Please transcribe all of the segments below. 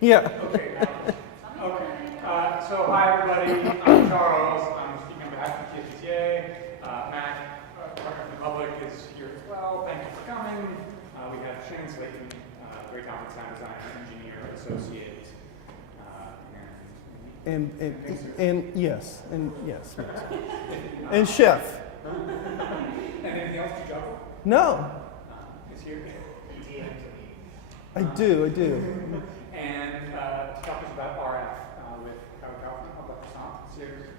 Yeah. Okay. So hi everybody. I'm Charles. I'm speaking on behalf of TSDCA. Matt, partner from the Public, is here as well. Thank you for coming. We have Shannon, Slaton, very talented sound designer, engineer, associate. And yes. And chef. And anything else to juggle? No. Is here. I do. And to talk to us about RF with Kaufman,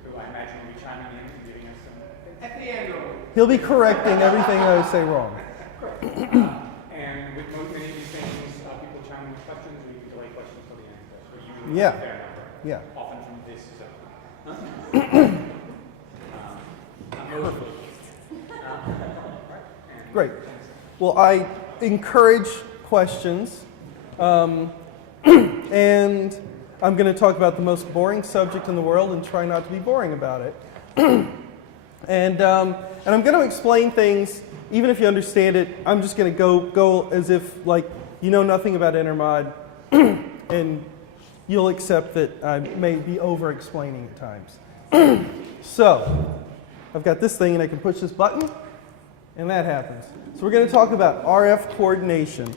who I imagine will be chiming in and giving us some at the end. He'll be correcting everything I say wrong. And with many of these things, people chime in with questions, or you can delay questions till the end. So usually Yeah. fair number. Yeah. Often from this zone. Great. Well, I encourage questions, and I'm going to talk about the most boring subject in the world and try not to be boring about it. And I'm going to explain things, even if you understand it. I'm just going to go as if like you know nothing about Intermod, and you'll accept that I may be over-explaining at times. So, I've got this thing, and I can push this button, and that happens. So we're going to talk about RF coordination.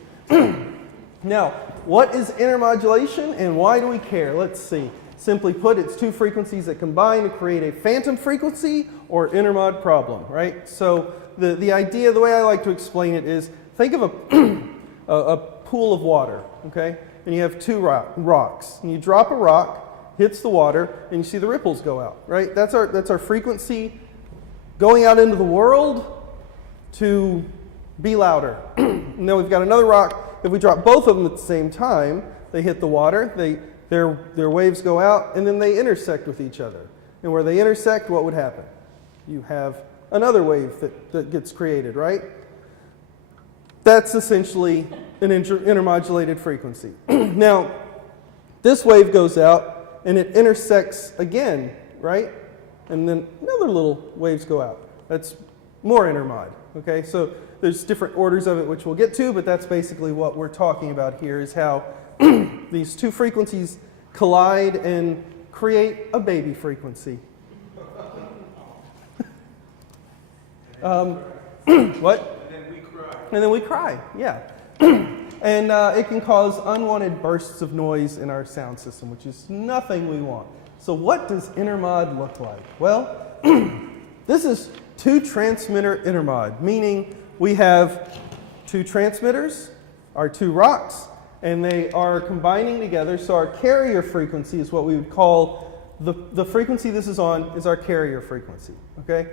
Now, what is intermodulation, and why do we care? Let's see. Simply put, it's two frequencies that combine to create a phantom frequency or intermod problem, right? So the idea, the way I like to explain it is, think of a pool of water, okay? And you have two rocks. And you drop a rock, hits the water, and you see the ripples go out, right? That's our frequency going out into the world to be louder. And then we've got another rock. If we drop both of them at the same time, they hit the water, their waves go out, and then they intersect with each other. And where they intersect, what would happen? You have another wave that gets created, right? That's essentially an intermodulated frequency. Now, this wave goes out, and it intersects again, right? And then another little waves go out. That's more intermod, okay? So there's different orders of it, which we'll get to, but that's basically what we're talking about here, is how these two frequencies collide and create a baby frequency. What? And then we cry, yeah. And it can cause unwanted bursts of noise in our sound system, which is nothing we want. So what does intermod look like? Well, this is two transmitter intermod, meaning we have two transmitters, our two rocks, and they are combining together. So our carrier frequency is what we would call the frequency this is on is our carrier frequency, okay?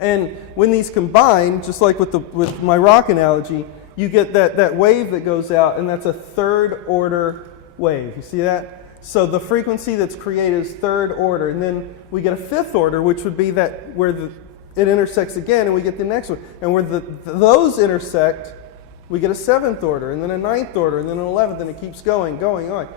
And when these combine, just like with my rock analogy, you get that wave that goes out, and that's a third order wave. You see that? So the frequency that's created is third order, and then we get a fifth order, which would be that where it intersects again, and we get the next one. And where those intersect, we get a seventh order, and then a ninth order, and then an 11th, and it keeps going on.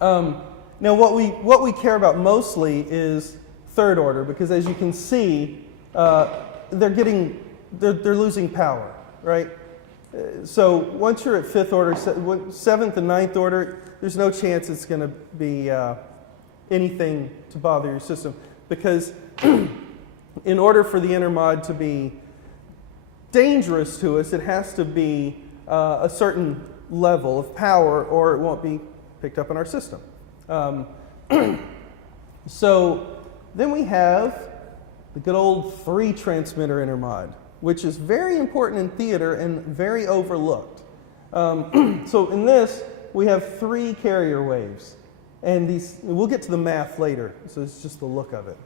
Now, what we care about mostly is third order, because as you can see, they're losing power, right? So once you're at fifth order, seventh and ninth order, there's no chance it's going to be anything to bother your system, because in order for the intermod to be dangerous to us, it has to be a certain level of power, or it won't be picked up in our system. So then we have the good old 3-transmitter intermod, which is very important in theater and very overlooked. So in this, we have 3 carrier waves. And we'll get to the math later, so it's just the look of it.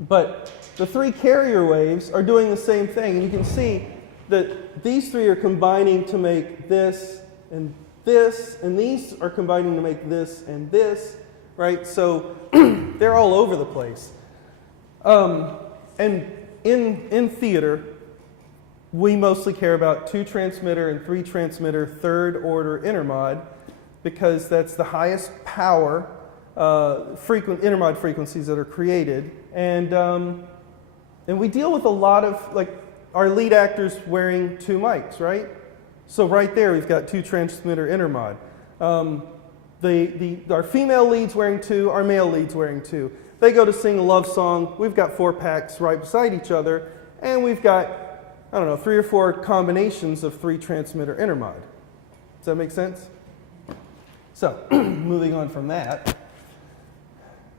But the 3 carrier waves are doing the same thing. And you can see that these 3 are combining to make this, and these are combining to make this and this, right? So they're all over the place. And in theater, we mostly care about 2-transmitter and 3-transmitter third order intermod, because that's the highest power intermod frequencies that are created. And we deal with a lot of, like, our lead actors wearing 2 mics, right? So right there, we've got 2 transmitter intermod. Our female lead's wearing 2, our male lead's wearing 2. They go to sing a love song. We've got 4 packs right beside each other, and we've got, I don't know, 3 or 4 combinations of 3 transmitter intermod. Does that make sense? So, moving on from that.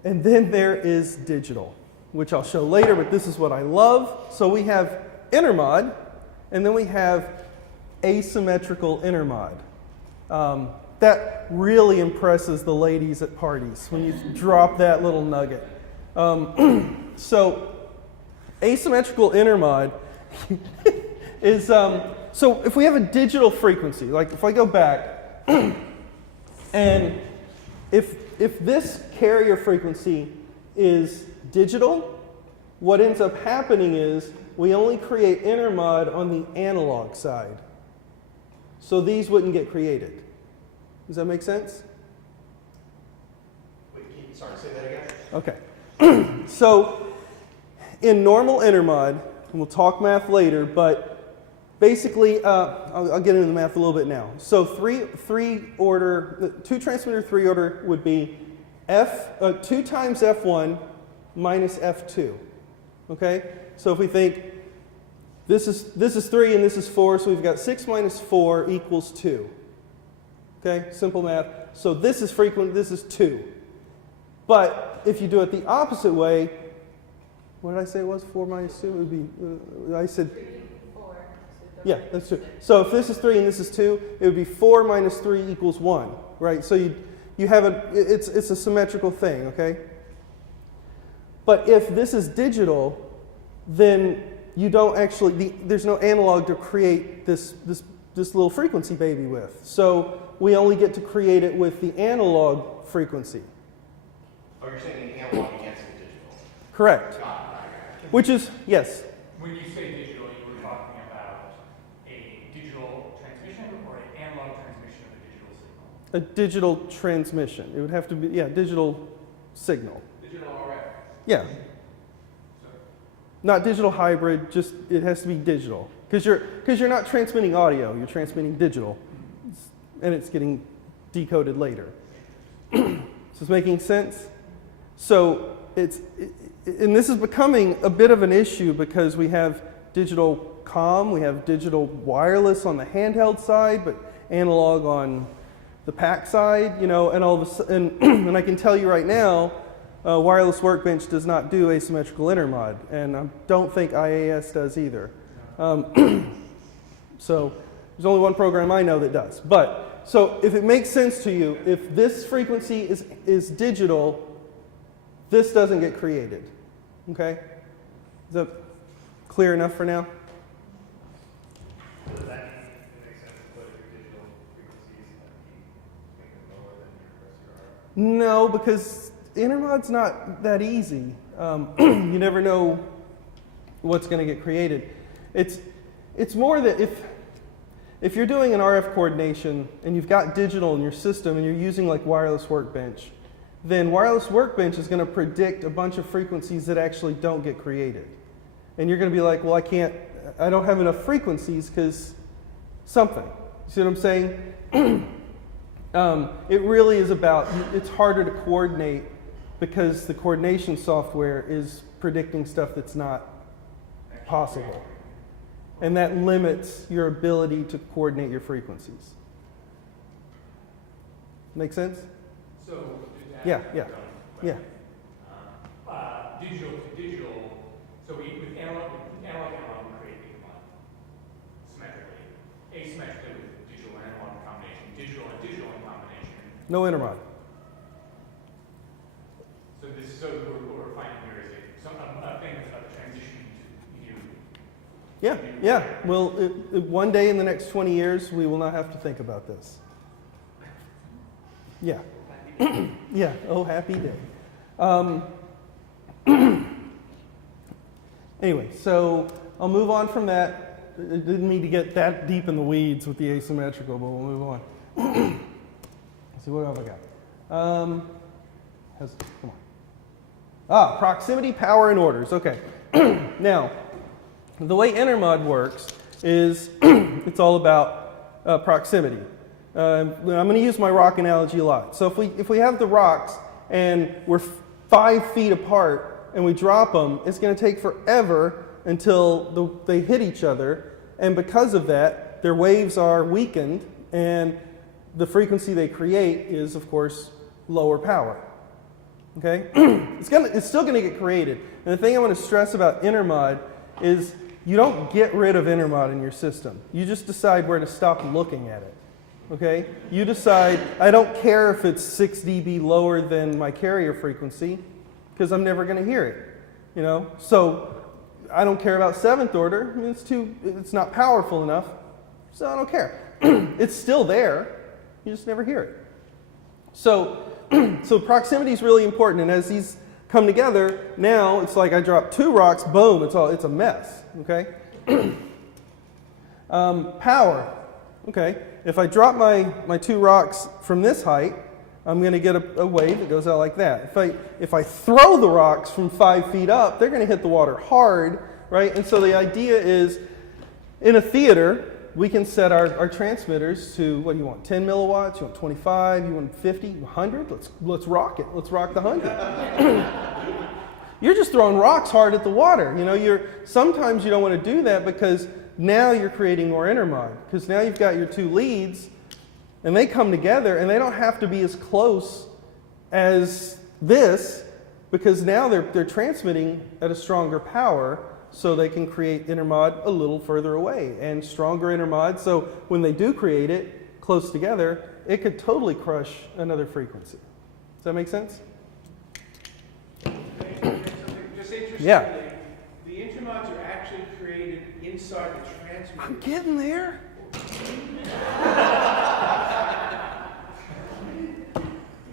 And then there is digital, which I'll show later, but this is what I love. So we have intermod, and then we have asymmetrical intermod. That really impresses the ladies at parties when you drop that little nugget. So asymmetrical intermod is, so if we have a digital frequency, like if I go back, and if this carrier frequency is digital, what ends up happening is we only create intermod on the analog side. So these wouldn't get created. Does that make sense? Wait, sorry, say that again? Okay. So in normal intermod, and we'll talk math later, but basically, I'll get into the math a little bit now. So 2 transmitter 3 order would be 2 times F1 minus F2. Okay? So if we think this is 3 and this is 4, so we've got 6 minus 4 equals 2. Okay, simple math. So this is frequent, this is 2. But if you do it the opposite way, what did I say it was? 4 minus 2? It would be, I said, 4. yeah, that's 2. So if this is 3 and this is 2, it would be 4 minus 3 equals 1, right? So you have it's a symmetrical thing, okay? But if this is digital, then you don't actually, there's no analog to create this little frequency baby with. So we only get to create it with the analog frequency. Oh, you're saying the analog against the digital? Correct. Which is, yes. When you say digital, you were talking about a digital transmission or an analog transmission of a digital signal? A digital transmission. It would have to be, yeah, digital signal. Digital RF? Yeah. Not digital hybrid, just it has to be digital. Because you're not transmitting audio, you're transmitting digital. And it's getting decoded later. Is this making sense? So and this is becoming a bit of an issue because we have digital comm, we have digital wireless on the handheld side, but analog on the pack side, and all of a sudden, and I can tell you right now, Wireless Workbench does not do asymmetrical intermod, and I don't think IAS does either. So there's only one program I know that does. But so if it makes sense to you, if this frequency is digital, this doesn't get created. Okay? Is that clear enough for now? Does that mean it makes sense to put your digital frequencies and make them lower than your No, because intermod's not that easy. You never know what's going to get created. It's more that if you're doing an RF coordination and you've got digital in your system and you're using like Wireless Workbench, then Wireless Workbench is going to predict a bunch of frequencies that actually don't get created. And you're going to be like, well, I don't have enough frequencies because something. You see what I'm saying? It really is about, it's harder to coordinate because the coordination software is predicting stuff that's not possible. And that limits your ability to coordinate your frequencies. Make sense? So, Yeah. digital to digital, so with analog we create intermod symmetrically. Asymmetrically with digital and analog combination, digital and digital in combination. No intermod. So what we're finding here is a thing of transition to new. Yeah. Well, one day in the next 20 years, we will not have to think about this. Yeah. Yeah. Oh, happy day. Anyway, so I'll move on from that. I didn't mean to get that deep in the weeds with the asymmetrical, but we'll move on. Let's see, what have I got? Come on. Proximity, power, and orders. Okay. Now, the way intermod works is it's all about proximity. I'm going to use my rock analogy a lot. So if we have the rocks and we're 5 feet apart and we drop them, it's going to take forever until they hit each other. And because of that, their waves are weakened, and the frequency they create is, of course, lower power. Okay? It's still going to get created. And the thing I want to stress about intermod is you don't get rid of intermod in your system. You just decide where to stop looking at it. Okay? You decide, I don't care if it's 6 dB lower than my carrier frequency, because I'm never going to hear it. You know? So I don't care about 7th order. I mean, it's not powerful enough, so I don't care. It's still there. You just never hear it. So proximity is really important, and as these come together, now it's like I drop 2 rocks, boom, it's a mess. Okay? Power. Okay, if I drop my 2 rocks from this height, I'm going to get a wave that goes out like that. If I throw the rocks from 5 feet up, they're going to hit the water hard, right? And so the idea is, in a theater, we can set our transmitters to, what do you want, 10 milliwatts, you want 25, you want 50, 100? Let's rock it. Let's rock the 100. You're just throwing rocks hard at the water. You know, sometimes you don't want to do that because now you're creating more intermod, because now you've got your 2 leads, and they come together, and they don't have to be as close as this, because now they're transmitting at a stronger power, so they can create intermod a little further away, and stronger intermod, so when they do create it close together, it could totally crush another frequency. Does that make sense? Just interestingly, Yeah. the intermods are actually created inside the transmitter. I'm getting there.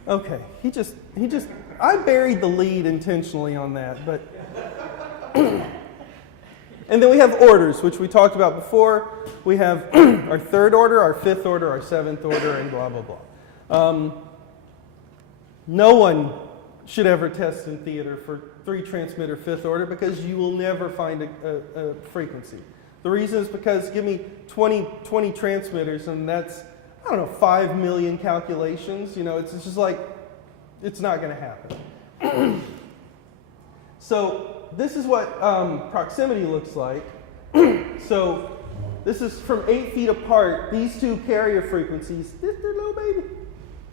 Okay, I buried the lead intentionally on that, but. And then we have orders, which we talked about before. We have our 3rd order, our 5th order, our 7th order, and blah, blah, blah. No one should ever test in theater for 3 transmitter 5th order, because you will never find a frequency. The reason is because give me 20 transmitters, and that's, I don't know, 5 million calculations. You know, it's just like, it's not going to happen. So this is what proximity looks like. So this is from 8 feet apart. These 2 carrier frequencies, they're little baby.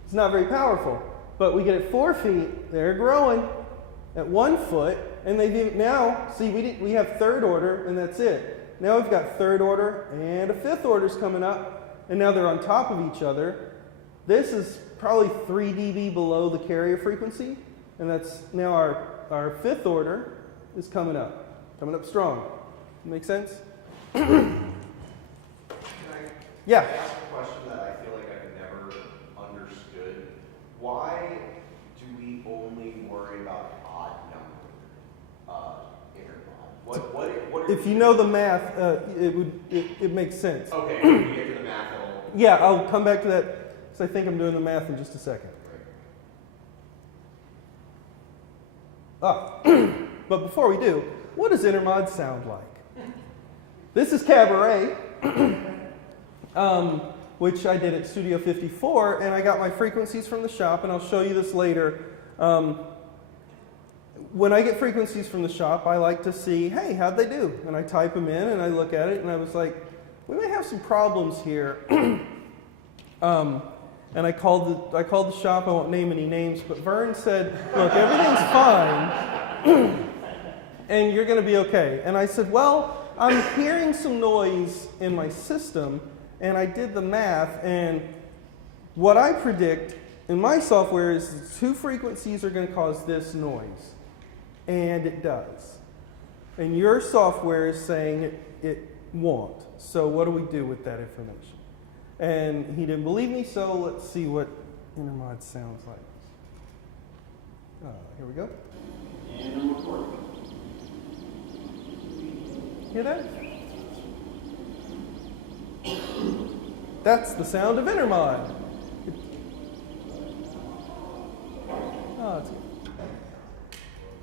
It's not very powerful. But we get at 4 feet, they're growing. At 1 foot, and now, see, we have 3rd order, and that's it. Now we've got 3rd order and a 5th order's coming up, and now they're on top of each other. This is probably 3 dB below the carrier frequency, and that's now our 5th order is coming up strong. Make sense? Can Yeah. I ask a question that I feel like I've never understood? Why do we only worry about odd number intermod? What If you know the math, it makes sense. Okay, when we get to the math, it'll... Yeah, I'll come back to that, because I think I'm doing the math in just a second. But before we do, what does intermod sound like? This is Cabaret, which I did at Studio 54, and I got my frequencies from the shop, and I'll show you this later. When I get frequencies from the shop, I like to see, hey, how'd they do? And I type them in, and I look at it, and I was like, we may have some problems here. And I called the shop. I won't name any names, but Vern said, look, everything's fine, and you're going to be okay. And I said, well, I'm hearing some noise in my system, and I did the math, and what I predict in my software is 2 frequencies are going to cause this noise, and it does. And your software is saying it won't. So what do we do with that information? And he didn't believe me, so let's see what intermod sounds like. Here we go. Hear that? That's the sound of intermod. Oh, it's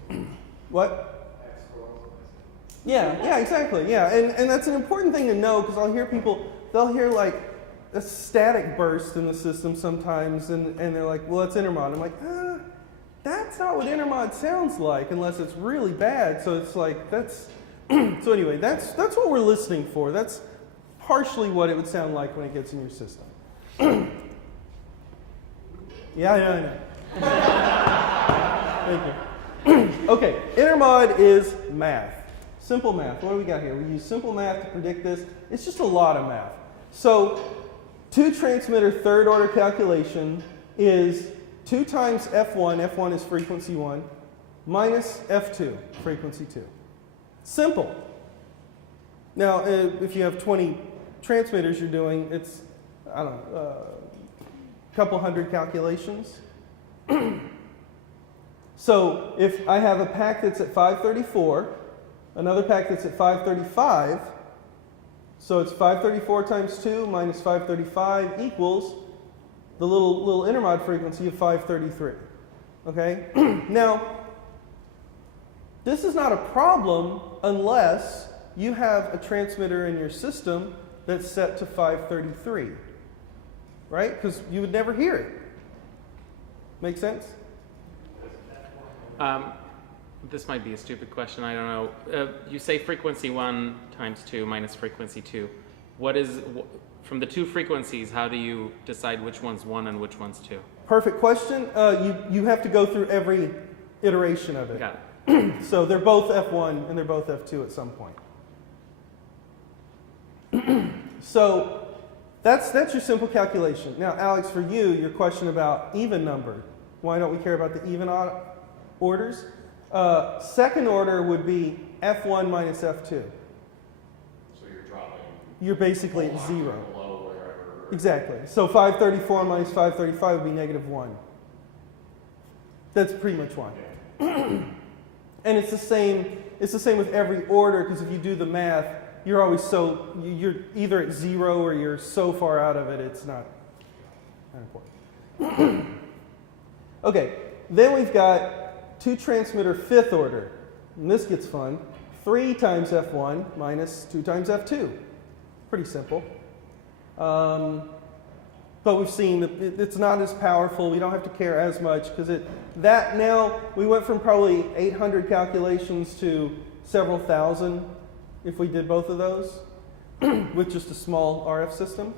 good. What? Yeah, exactly. Yeah, and that's an important thing to know, because I'll hear people, they'll hear like a static burst in the system sometimes, and they're like, well, that's intermod. I'm like, that's not what intermod sounds like unless it's really bad. So it's like, that's, so anyway, that's what we're listening for. That's partially what it would sound like when it gets in your system. Yeah, I know. Thank you. Okay, intermod is math. Simple math. What do we got here? We use simple math to predict this. It's just a lot of math. So, two transmitter third order calculation is 2 times F1, F1 is frequency 1, minus F2, frequency 2. Simple. Now, if you have 20 transmitters you're doing, it's, I don't know, a couple hundred calculations. So if I have a pack that's at 534, another pack that's at 535, so it's 534 times 2 minus 535 equals the little intermod frequency of 533. Okay? Now, this is not a problem unless you have a transmitter in your system that's set to 533. Right? Because you would never hear it. Make sense? This might be a stupid question, I don't know. You say frequency 1 times 2 minus frequency 2. What is, from the two frequencies, how do you decide which one's 1 and which one's 2? Perfect question. You have to go through every iteration of it. Got it. So they're both F1 and they're both F2 at some point. So that's your simple calculation. Now, Alex, for you, your question about even number. Why don't we care about the even orders? Second order would be F1 minus F2. So you're dropping. You're basically at 0. Below wherever. Exactly. So 534 minus 535 would be negative 1. That's pretty much 1. And it's the same with every order, because if you do the math, you're always you're either at 0 or you're so far out of it, it's not important. Okay, then we've got two transmitter fifth order. And this gets fun. 3 times F1 minus 2 times F2. Pretty simple. But we've seen that it's not as powerful. We don't have to care as much because now we went from probably 800 calculations to several thousand if we did both of those with just a small RF system.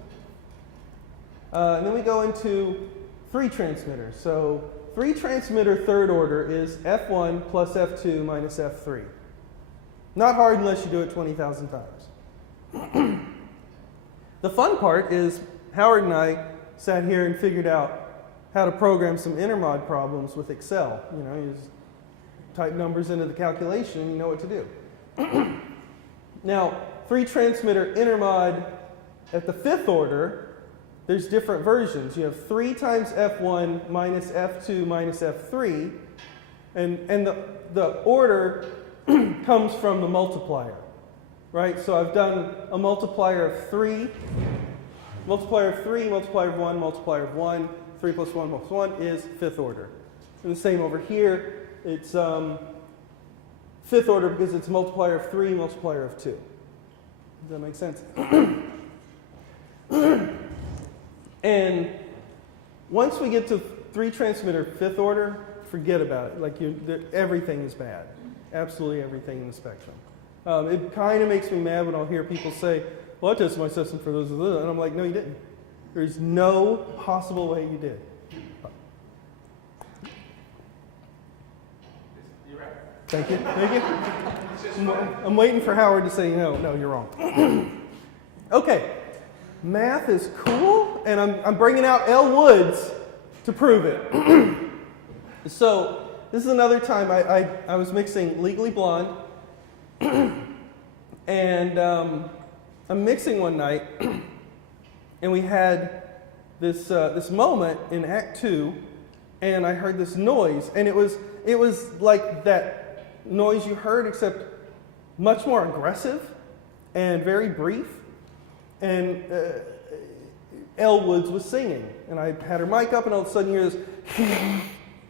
And then we go into 3 transmitters. So 3 transmitter third order is F1 plus F2 minus F3. Not hard unless you do it 20,000 times. The fun part is Howard and I sat here and figured out how to program some intermod problems with Excel. You just type numbers into the calculation and you know what to do. Now, 3 transmitter intermod at the 5th order, there's different versions. You have 3 times F1 minus F2 minus F3, and the order comes from the multiplier, right? So I've done a multiplier of 3, multiplier of 3, multiplier of 1, multiplier of 1, 3 plus 1 plus 1 is 5th order. And the same over here, it's 5th order because it's multiplier of 3, multiplier of 2. Does that make sense? And once we get to 3 transmitter 5th order, forget about it. Like everything is bad. Absolutely everything in the spectrum. It kind of makes me mad when I'll hear people say, well, I tested my system for those. And I'm like, no, you didn't. There's no possible way you did. You're right. Thank you. Thank you. I'm waiting for Howard to say, no, you're wrong. Okay. Math is cool, and I'm bringing out L. Woods to prove it. So this is another time I was mixing Legally Blonde, and I'm mixing one night, and we had this moment in Act 2, and I heard this noise, and it was like that noise you heard, except much more aggressive and very brief. And Elle Woods was singing, and I had her mic up, and all of a sudden you hear this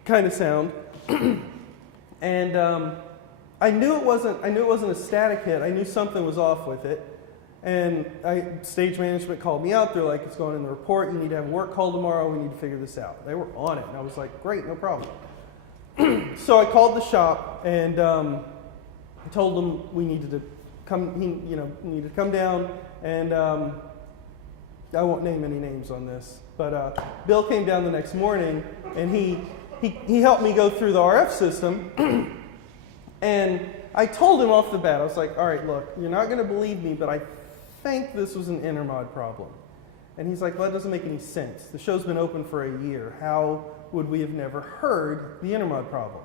kind of sound, and I knew it wasn't a static hit. I knew something was off with it, And stage management called me out. They're like, it's going in the report. You need to have a work call tomorrow. We need to figure this out. They were on it. And I was like, great, no problem. So I called the shop and I told them we needed to come, needed to come down. And I won't name any names on this, but Bill came down the next morning and he helped me go through the RF system. And I told him off the bat, I was like, all right, look, you're not going to believe me, but I think this was an intermod problem. And he's like, well, that doesn't make any sense. The show's been open for a year. How would we have never heard the intermod problem?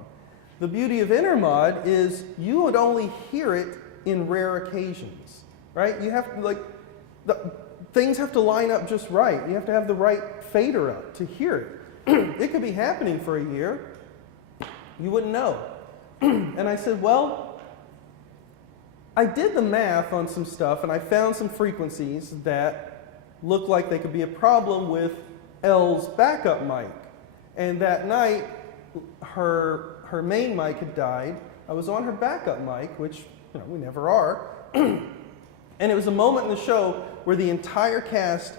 The beauty of intermod is you would only hear it in rare occasions, right? You have to, things have to line up just right. You have to have the right fader up to hear it. It could be happening for a year. You wouldn't know. And I said, well, I did the math on some stuff and I found some frequencies that looked like they could be a problem with L's backup mic. And that night, her main mic had died. I was on her backup mic, which we never are. And it was a moment in the show where the entire cast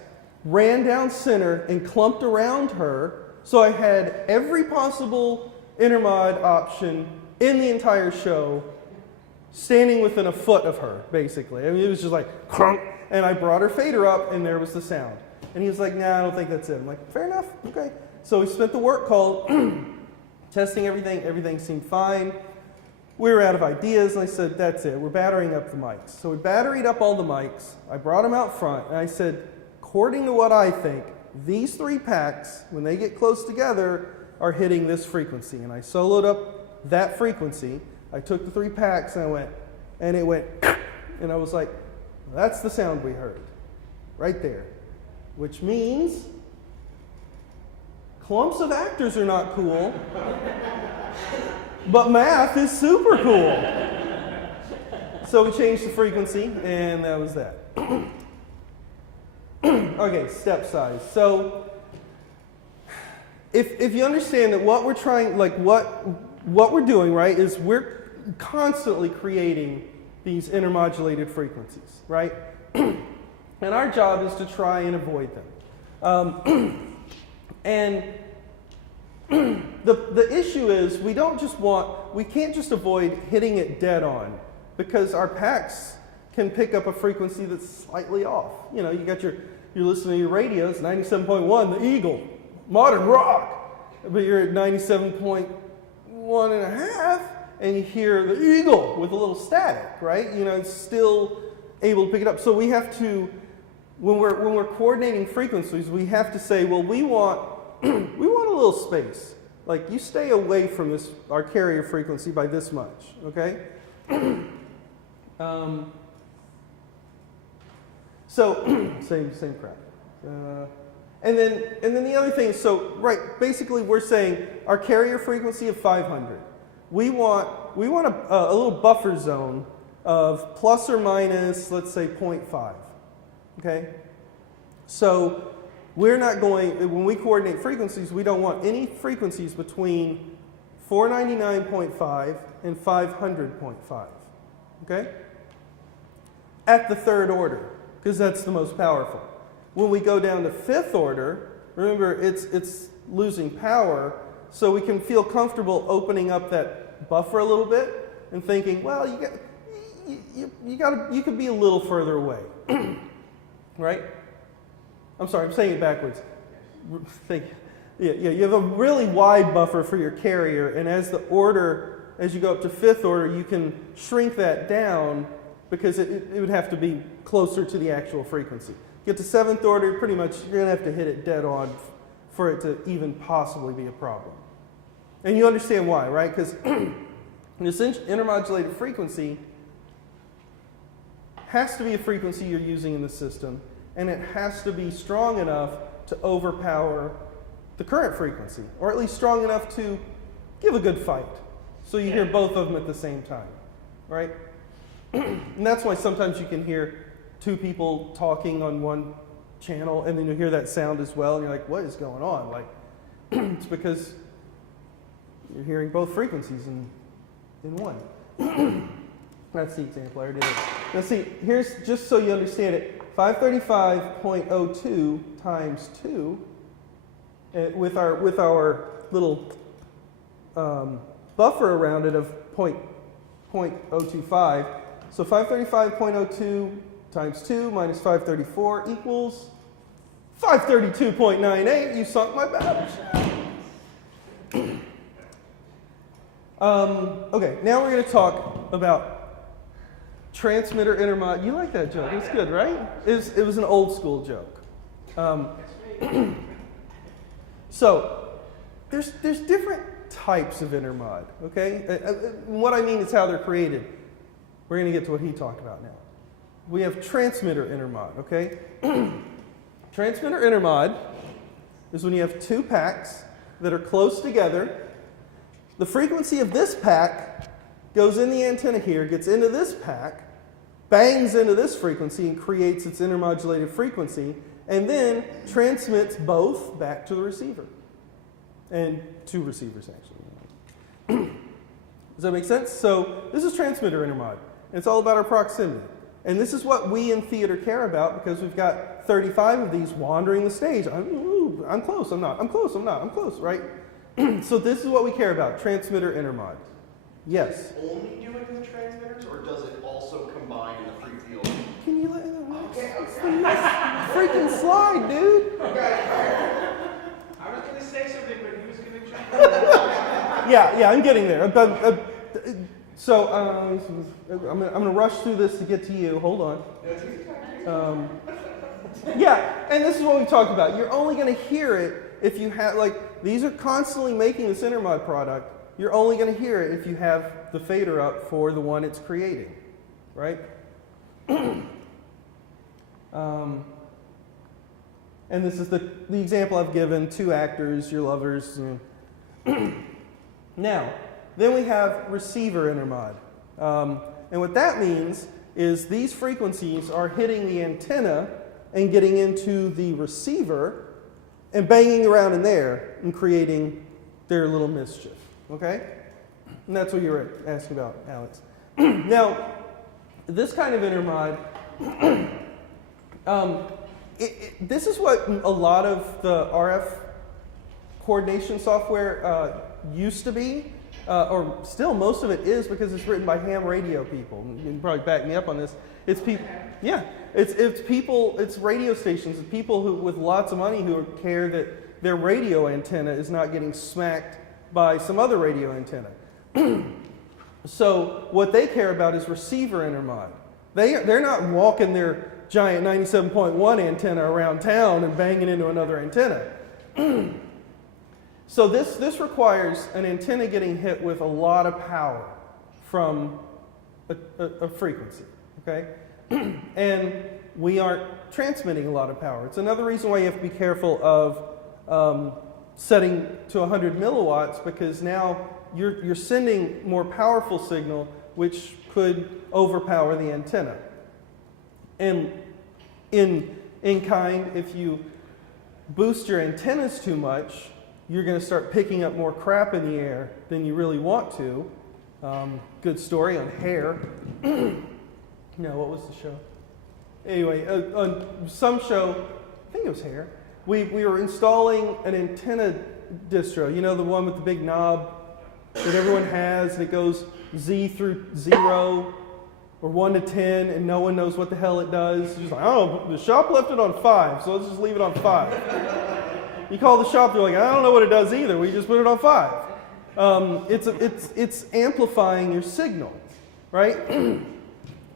ran down center and clumped around her. So I had every possible intermod option in the entire show standing within a foot of her, basically. I mean, it was just like, crunk. And I brought her fader up, and there was the sound. And he was like, nah, I don't think that's it. I'm like, fair enough, okay. So we spent the work call testing everything. Everything seemed fine. We were out of ideas, and I said, that's it. We're battering up the mics. So we batteried up all the mics. I brought them out front, and I said, according to what I think, these 3 packs, when they get close together, are hitting this frequency. And I soloed up that frequency. I took the 3 packs, and it went, and I was like, that's the sound we heard, right there. Which means clumps of actors are not cool, but math is super cool. So we changed the frequency, and that was that. Okay, step size. So if you understand that what we're trying, what we're doing, right, is we're constantly creating these intermodulated frequencies, right? And our job is to try and avoid them. And the issue is we can't just avoid hitting it dead on because our packs can pick up a frequency that's slightly off. You got you're listening to your radios, 97.1, the Eagle, modern rock, but you're at 97.1 and a half, and you hear the Eagle with a little static, right? It's still able to pick it up. So we have to, when we're coordinating frequencies, we have to say, well, we want a little space. Like you stay away from our carrier frequency by this much, okay? So same crap. And then the other thing, so right, basically we're saying our carrier frequency of 500. We want a little buffer zone of plus or minus, let's say 0.5. Okay? So we're not going, when we coordinate frequencies, we don't want any frequencies between 499.5 and 500.5. Okay? At the 3rd order, because that's the most powerful. When we go down to 5th order, remember it's losing power, so we can feel comfortable opening up that buffer a little bit and thinking, well, you could be a little further away, right? I'm sorry, I'm saying it backwards. You have a really wide buffer for your carrier, and as you go up to 5th order, you can shrink that down because it would have to be closer to the actual frequency. Get to 7th order, pretty much you're going to have to hit it dead on for it to even possibly be a problem. And you understand why, right? Because this intermodulated frequency has to be a frequency you're using in the system, and it has to be strong enough to overpower the current frequency, or at least strong enough to give a good fight. So you hear both of them at the same time, right? And that's why sometimes you can hear 2 people talking on one channel, and then you hear that sound as well, and you're like, what is going on? Like, it's because you're hearing both frequencies in one. That's the example. I already did it. Now see, here's, just so you understand it, 535.02 times 2, with our little buffer around it of 0.025. So 535.02 times 2 minus 534 equals 532.98. You sunk my battleship. Okay, now we're going to talk about transmitter intermod. You like that joke? It's good, right? It was an old school joke. So there's different types of intermod. Okay, what I mean is how they're created. We're going to get to what he talked about now. We have transmitter intermod. Okay, transmitter intermod is when you have two packs that are close together. The frequency of this pack goes in the antenna here, gets into this pack, bangs into this frequency and creates its intermodulated frequency, and then transmits both back to the receiver. And two receivers, actually. Does that make sense? So this is transmitter intermod. It's all about our proximity. And this is what we in theater care about because we've got 35 of these wandering the stage. I'm close, I'm not. I'm close, I'm not. I'm close, right? So this is what we care about, transmitter intermod. Yes? Does it only do it in the transmitters, or does it also combine in the free field? Can you let me It's the next freaking slide, dude. I was going to say something, but he was going to jump in. Yeah, I'm getting there. So I'm going to rush through this to get to you. Hold on. Yeah, and this is what we talked about. You're only going to hear it if you have, like, these are constantly making this intermod product. You're only going to hear it if you have the fader up for the one it's creating, right? And this is the example I've given, two actors, your lovers. Now, then we have receiver intermod. And what that means is these frequencies are hitting the antenna and getting into the receiver and banging around in there and creating their little mischief, okay? And that's what you were asking about, Alex. Now, this kind of intermod, this is what a lot of the RF coordination software used to be, or still most of it is because it's written by ham radio people. You can probably back me up on this. It's people, yeah, it's people, it's radio stations, it's people who with lots of money who care that their radio antenna is not getting smacked by some other radio antenna. So what they care about is receiver intermod. They're not walking their giant 97.1 antenna around town and banging into another antenna. So this requires an antenna getting hit with a lot of power from a frequency, okay? And we aren't transmitting a lot of power. It's another reason why you have to be careful of setting to 100 milliwatts because now you're sending more powerful signal which could overpower the antenna. And in kind, if you boost your antennas too much, you're going to start picking up more crap in the air than you really want to. Good story on hair. No, what was the show? Anyway, on some show, I think it was hair, we were installing an antenna distro. You know, the one with the big knob that everyone has, and it goes Z through 0 or 1 to 10, and no one knows what the hell it does. It's just like, oh, the shop left it on 5, so let's just leave it on 5. You call the shop, they're like, I don't know what it does either. We just put it on 5. It's amplifying your signal, right?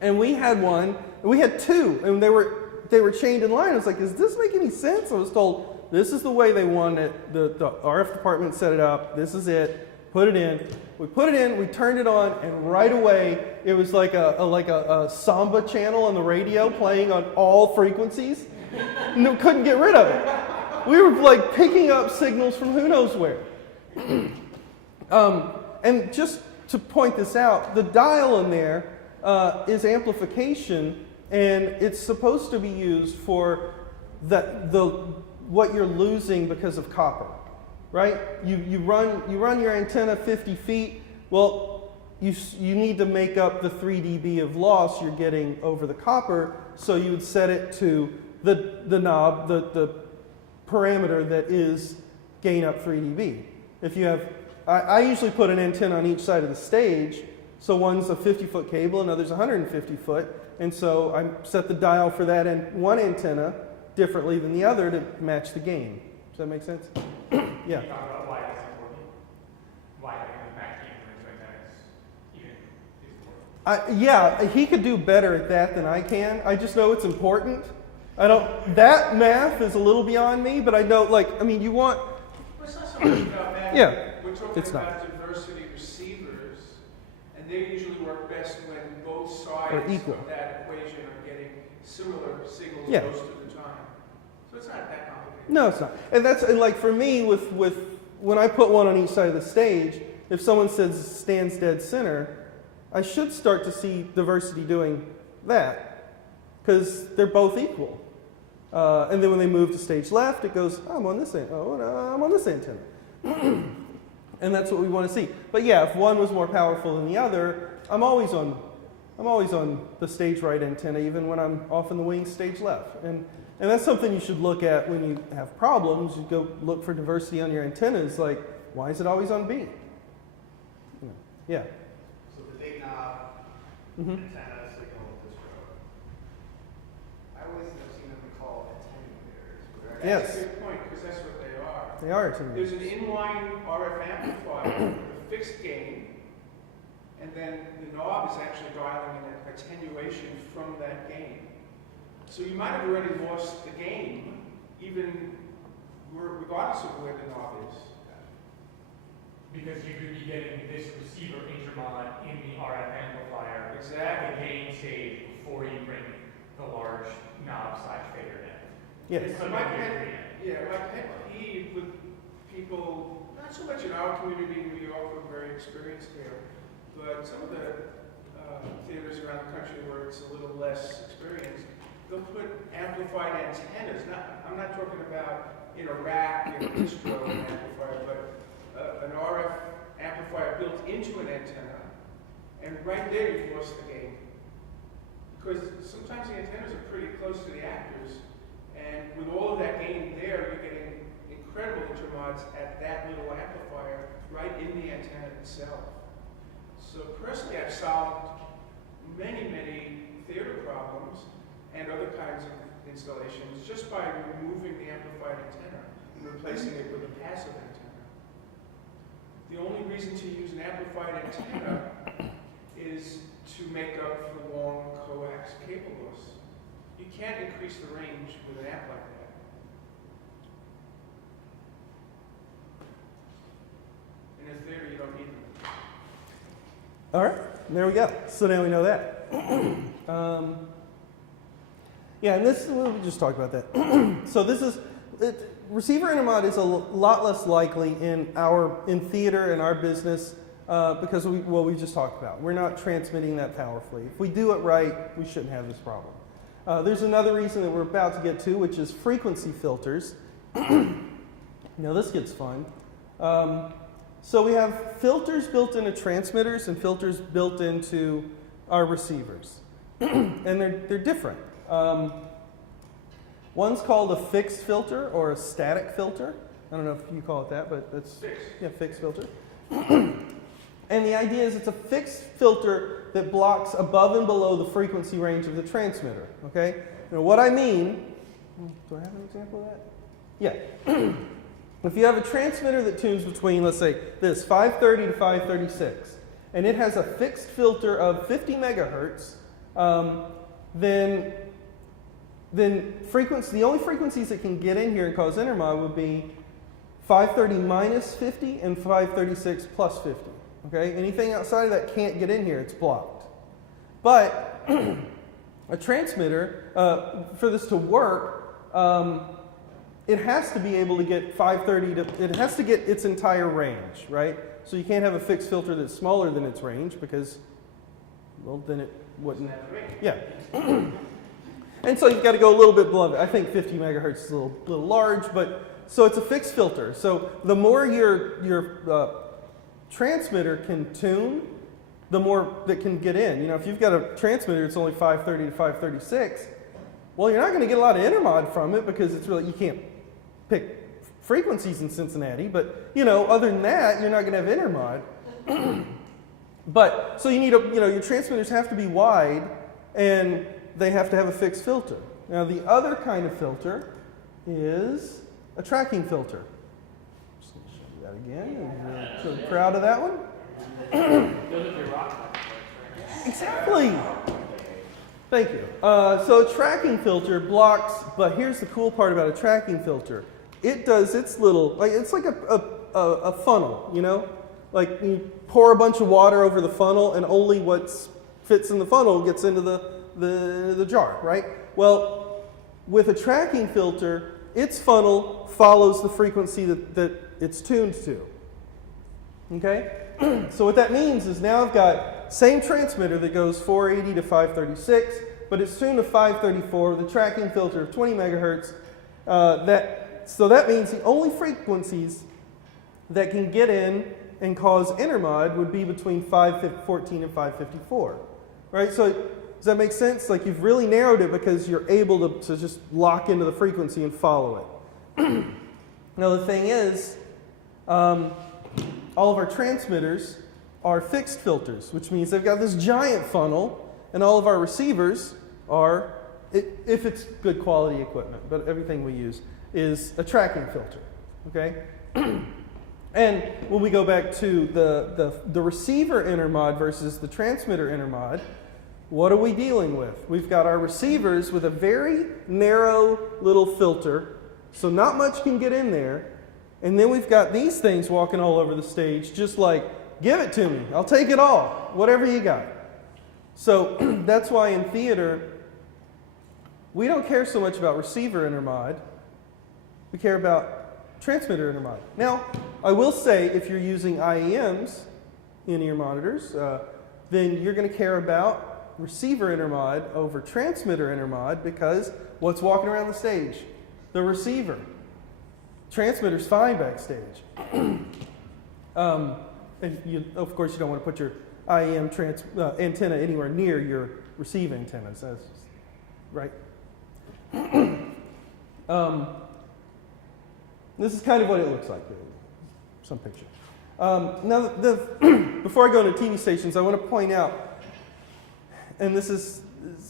And we had one, and we had two, and they were chained in line. I was like, does this make any sense? I was told this is the way they wanted it. The RF department set it up. This is it. Put it in. We put it in. We turned it on, and right away it was like a samba channel on the radio playing on all frequencies. No, couldn't get rid of it. We were like picking up signals from who knows where. And just to point this out, the dial in there is amplification, and it's supposed to be used for what you're losing because of copper, right? You run your antenna 50 feet. Well, you need to make up the 3 dB of loss you're getting over the copper, so you would set it to the knob, the parameter that is gain up 3 dB. If you have, I usually put an antenna on each side of the stage, so one's a 50-foot cable, another's 150 foot, and so I set the dial for that and one antenna differently than the other to match the gain. Does that make sense? Yeah. Can you talk about why that's important? Why having the back gain for antennas even is important? Yeah, he could do better at that than I can. I just know it's important. I don't, that math is a little beyond me, but I know, like, I mean, you want, Well, it's not so much about that. Yeah, We're talking it's not. about diversity receivers, and they usually work best when both sides Or equal. of that equation are getting similar signals Yeah. most of the time. So it's not that complicated. no, it's not. And like for me, with when I put one on each side of the stage, if someone says stands dead center, I should start to see diversity doing that, because they're both equal. And then when they move to stage left, it goes, oh, I'm on this I'm on this antenna. And that's what we want to see. But yeah, if one was more powerful than the other, I'm always on the stage right antenna, even when I'm off in the wing stage left. And that's something you should look at when you have problems. You go look for diversity on your antennas, like, why is it always on B? Yeah. So the big knob Mhm. antenna signal distro. I always have seen them called attenuators. Right? Yes. That's a good point, because that's what they are. They are There's attenuators. an inline RF amplifier with a fixed gain, and then the knob is actually dialing in an attenuation from that gain. So you might have already lost the gain, even regardless of where the knob is. Because you could be getting this receiver intermod in the RF amplifier at Exactly. the gain stage before you bring the large knob / fader in. Yes. It's My something pet, weird. yeah, my pet peeve with people, not so much in our community in New York, we're very experienced here, but some of the theaters around the country where it's a little less experienced, they'll put amplified antennas. I'm not talking about in a rack, in a distro amplifier, but an RF amplifier built into an antenna, and right there you've lost the gain. Because sometimes the antennas are pretty close to the actors, and with all of that gain there, you're getting incredible intermods at that little amplifier right in the antenna itself. So personally, I've solved many, many theater problems and other kinds of installations just by removing the amplified antenna and replacing it with a passive antenna. The only reason to use an amplified antenna is to make up for long coax cable loss. You can't increase the range with an amp like that. In a theater, you don't need them. All right, there we go. So now we know that. Yeah, and this, we'll just talk about that. So this is, receiver intermod is a lot less likely in theater and our business because of what we just talked about. We're not transmitting that powerfully. If we do it right, we shouldn't have this problem. There's another reason that we're about to get to, which is frequency filters. Now this gets fun. So we have filters built into transmitters and filters built into our receivers. And they're different. One's called a fixed filter or a static filter. I don't know if you call it that, but that's fixed filter. And the idea is it's a fixed filter that blocks above and below the frequency range of the transmitter. Okay? Now what I mean, do I have an example of that? Yeah. If you have a transmitter that tunes between, let's say, this 530 to 536, and it has a fixed filter of 50 megahertz, then the only frequencies that can get in here and cause intermod would be 530 minus 50 and 536 plus 50. Okay? Anything outside of that can't get in here, it's blocked. But a transmitter, for this to work, it has to be able to get 530 to, it has to get its entire range, right? So you can't have a fixed filter that's smaller than its range because, well, then it wouldn't. Yeah. And so you've got to go a little bit below it. I think 50 megahertz is a little large, but so it's a fixed filter. So the more your transmitter can tune the more that can get in. You know, if you've got a transmitter that's only 530 to 536, well, you're not going to get a lot of intermod from it because it's really, you can't pick frequencies in Cincinnati, but, you know, other than that, you're not going to have intermod. But, so you need your transmitters have to be wide and they have to have a fixed filter. Now, the other kind of filter is a tracking filter. Just going to show you that again. I'm so proud of that one. Exactly. Thank you. So a tracking filter blocks, but here's the cool part about a tracking filter. It does its little, like it's like a funnel, you know? Like you pour a bunch of water over the funnel and only what fits in the funnel gets into the jar, right? Well, with a tracking filter, its funnel follows the frequency that it's tuned to. Okay? So what that means is now I've got same transmitter that goes 480 to 536, but it's tuned to 534 with a tracking filter of 20 megahertz. So that means the only frequencies that can get in and cause intermod would be between 514 and 554. Right? So does that make sense? Like you've really narrowed it because you're able to just lock into the frequency and follow it. Now the thing is, all of our transmitters are fixed filters, which means they've got this giant funnel, and all of our receivers are, if it's good quality equipment, but everything we use is a tracking filter, okay? And when we go back to the receiver intermod versus the transmitter intermod, what are we dealing with? We've got our receivers with a very narrow little filter, so not much can get in there. And then we've got these things walking all over the stage, just like, give it to me. I'll take it all, whatever you got. So that's why in theater, we don't care so much about receiver intermod. We care about transmitter intermod. Now, I will say, if you're using IEMs in your monitors, then you're going to care about receiver intermod over transmitter intermod because what's walking around the stage? The receiver. Transmitter's fine backstage. And of course, you don't want to put your IEM antenna anywhere near your receive antennas. That's just, right? This is kind of what it looks like. Some picture. Now, before I go into TV stations, I want to point out, and this is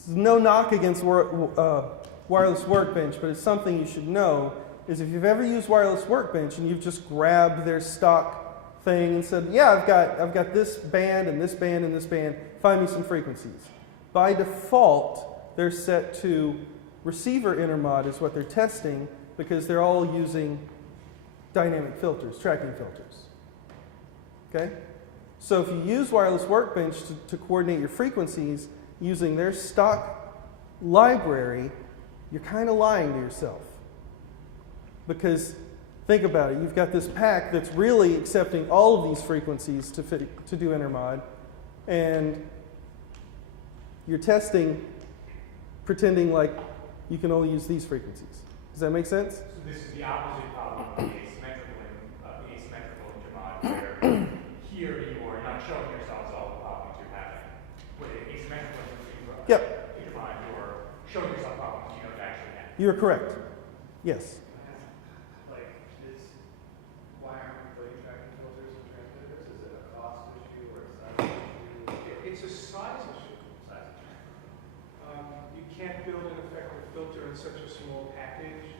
no knock against Wireless Workbench, but it's something you should know, is if you've ever used Wireless Workbench and you've just grabbed their stock thing and said, yeah, I've got this band and this band and this band, find me some frequencies. By default, they're set to receiver intermod is what they're testing because they're all using dynamic filters, tracking filters. Okay? So if you use Wireless Workbench to coordinate your frequencies using their stock library, you're kind of lying to yourself. Because think about it, you've got this pack that's really accepting all of these frequencies to do intermod, and you're testing, pretending like you can only use these frequencies. Does that make sense? So this is the opposite problem of the asymmetrical intermod, where here you are not showing yourselves all the problems you're having. With an asymmetrical intermod, you're showing yourself problems you don't actually have. You're correct. Yes. It's a size issue. You can't build an effective filter in such a small package.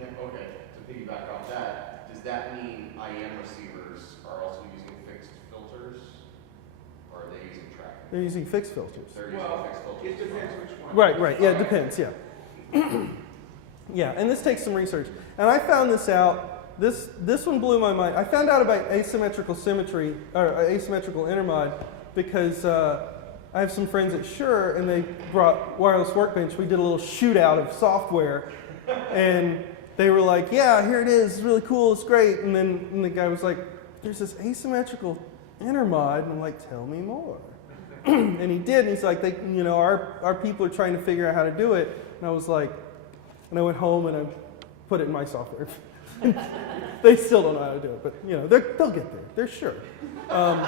Okay, to piggyback off that, does that mean IEM receivers are also using fixed filters? Or are they using tracking? They're using fixed filters. They're using fixed filters. It depends which one. Right. Yeah, it depends. Yeah. Yeah, and this takes some research. And I found this out. This one blew my mind. I found out about asymmetrical symmetry, or asymmetrical intermod, because I have some friends at Shure, and they brought Wireless Workbench. We did a little shootout of software, and they were like, yeah, here it is. It's really cool. It's great. And then the guy was like, there's this asymmetrical intermod. And I'm like, tell me more. And he did. And he's like, our people are trying to figure out how to do it. And I was like, and I went home and I put it in my software. They still don't know how to do it, but they'll get there. They're sure. And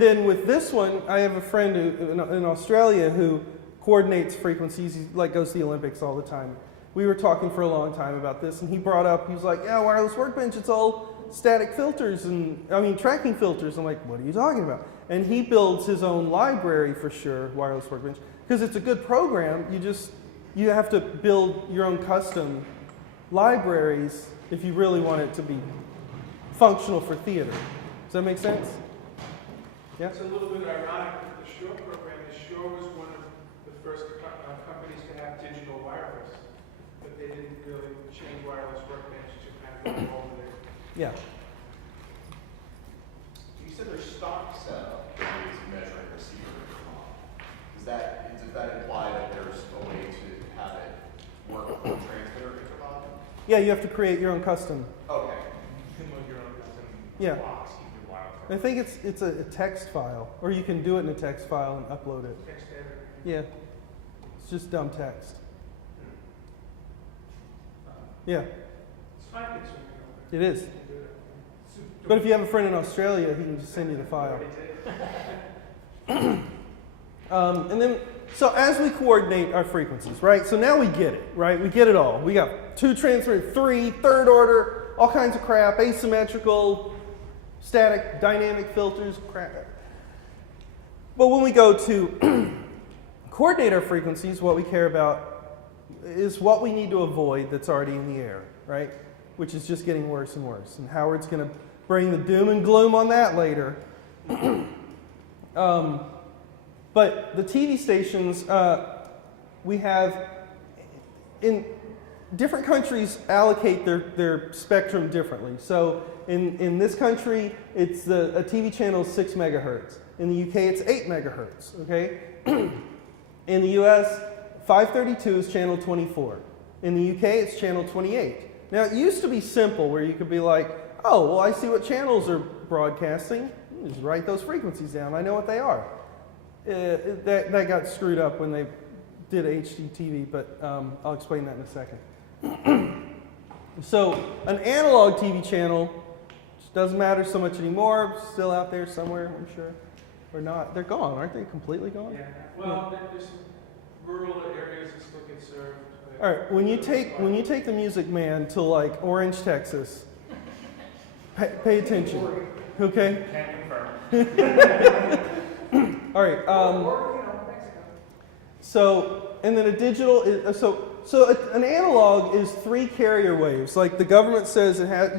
then with this one, I have a friend in Australia who coordinates frequencies. He goes to the Olympics all the time. We were talking for a long time about this, and he was like, yeah, wireless workbench, it's all static filters tracking filters. I'm like, what are you talking about? And he builds his own library for sure, wireless workbench, because it's a good program. You have to build your own custom libraries if you really want it to be functional for theater. Does that make sense? Yeah? It's a little bit ironic with the Shaw program. The Shaw was one of the first companies to have digital wireless, but they didn't really change wireless workbench to kind of go over there. Yeah. You said their stock setup is measuring receiver intermod. Does that imply that there's a way to have it work with the transmitter intermod? Yeah, you have to create your own custom. Okay. You can load your own custom Yeah. blocks, you can do wireless. I think it's a text file, or you can do it in a text file and upload it. Text editor. Yeah. It's just dumb text. Yeah, It's fine, it's it is. But if you have a friend in Australia, he can just send you the file. And then, so as we coordinate our frequencies, right? So now we get it, right? We get it all. We got 2 transmitter, 3, third order, all kinds of crap, asymmetrical, static, dynamic filters, crap. But when we go to coordinate our frequencies, what we care about is what we need to avoid that's already in the air, right? Which is just getting worse and worse. And Howard's going to bring the doom and gloom on that later. But the TV stations, we have, in different countries allocate their spectrum differently. So in this country, it's a TV channel is 6 megahertz. In the UK, it's 8 megahertz, okay? In the US, 532 is channel 24. In the UK, it's channel 28. Now, it used to be simple where you could be like, oh, well, I see what channels are broadcasting. Just write those frequencies down. I know what they are. That got screwed up when they did HDTV, but I'll explain that in a second. So an analog TV channel just doesn't matter so much anymore. Still out there somewhere, I'm sure. Or not. They're gone, aren't they? Completely gone? Yeah. Well, there's some rural areas that still get served. All right. When you take the Music Man to like Orange, Texas, pay attention, okay? Can't confirm. All right. So, and then a digital is, an analog is 3 carrier waves. Like the government says it has,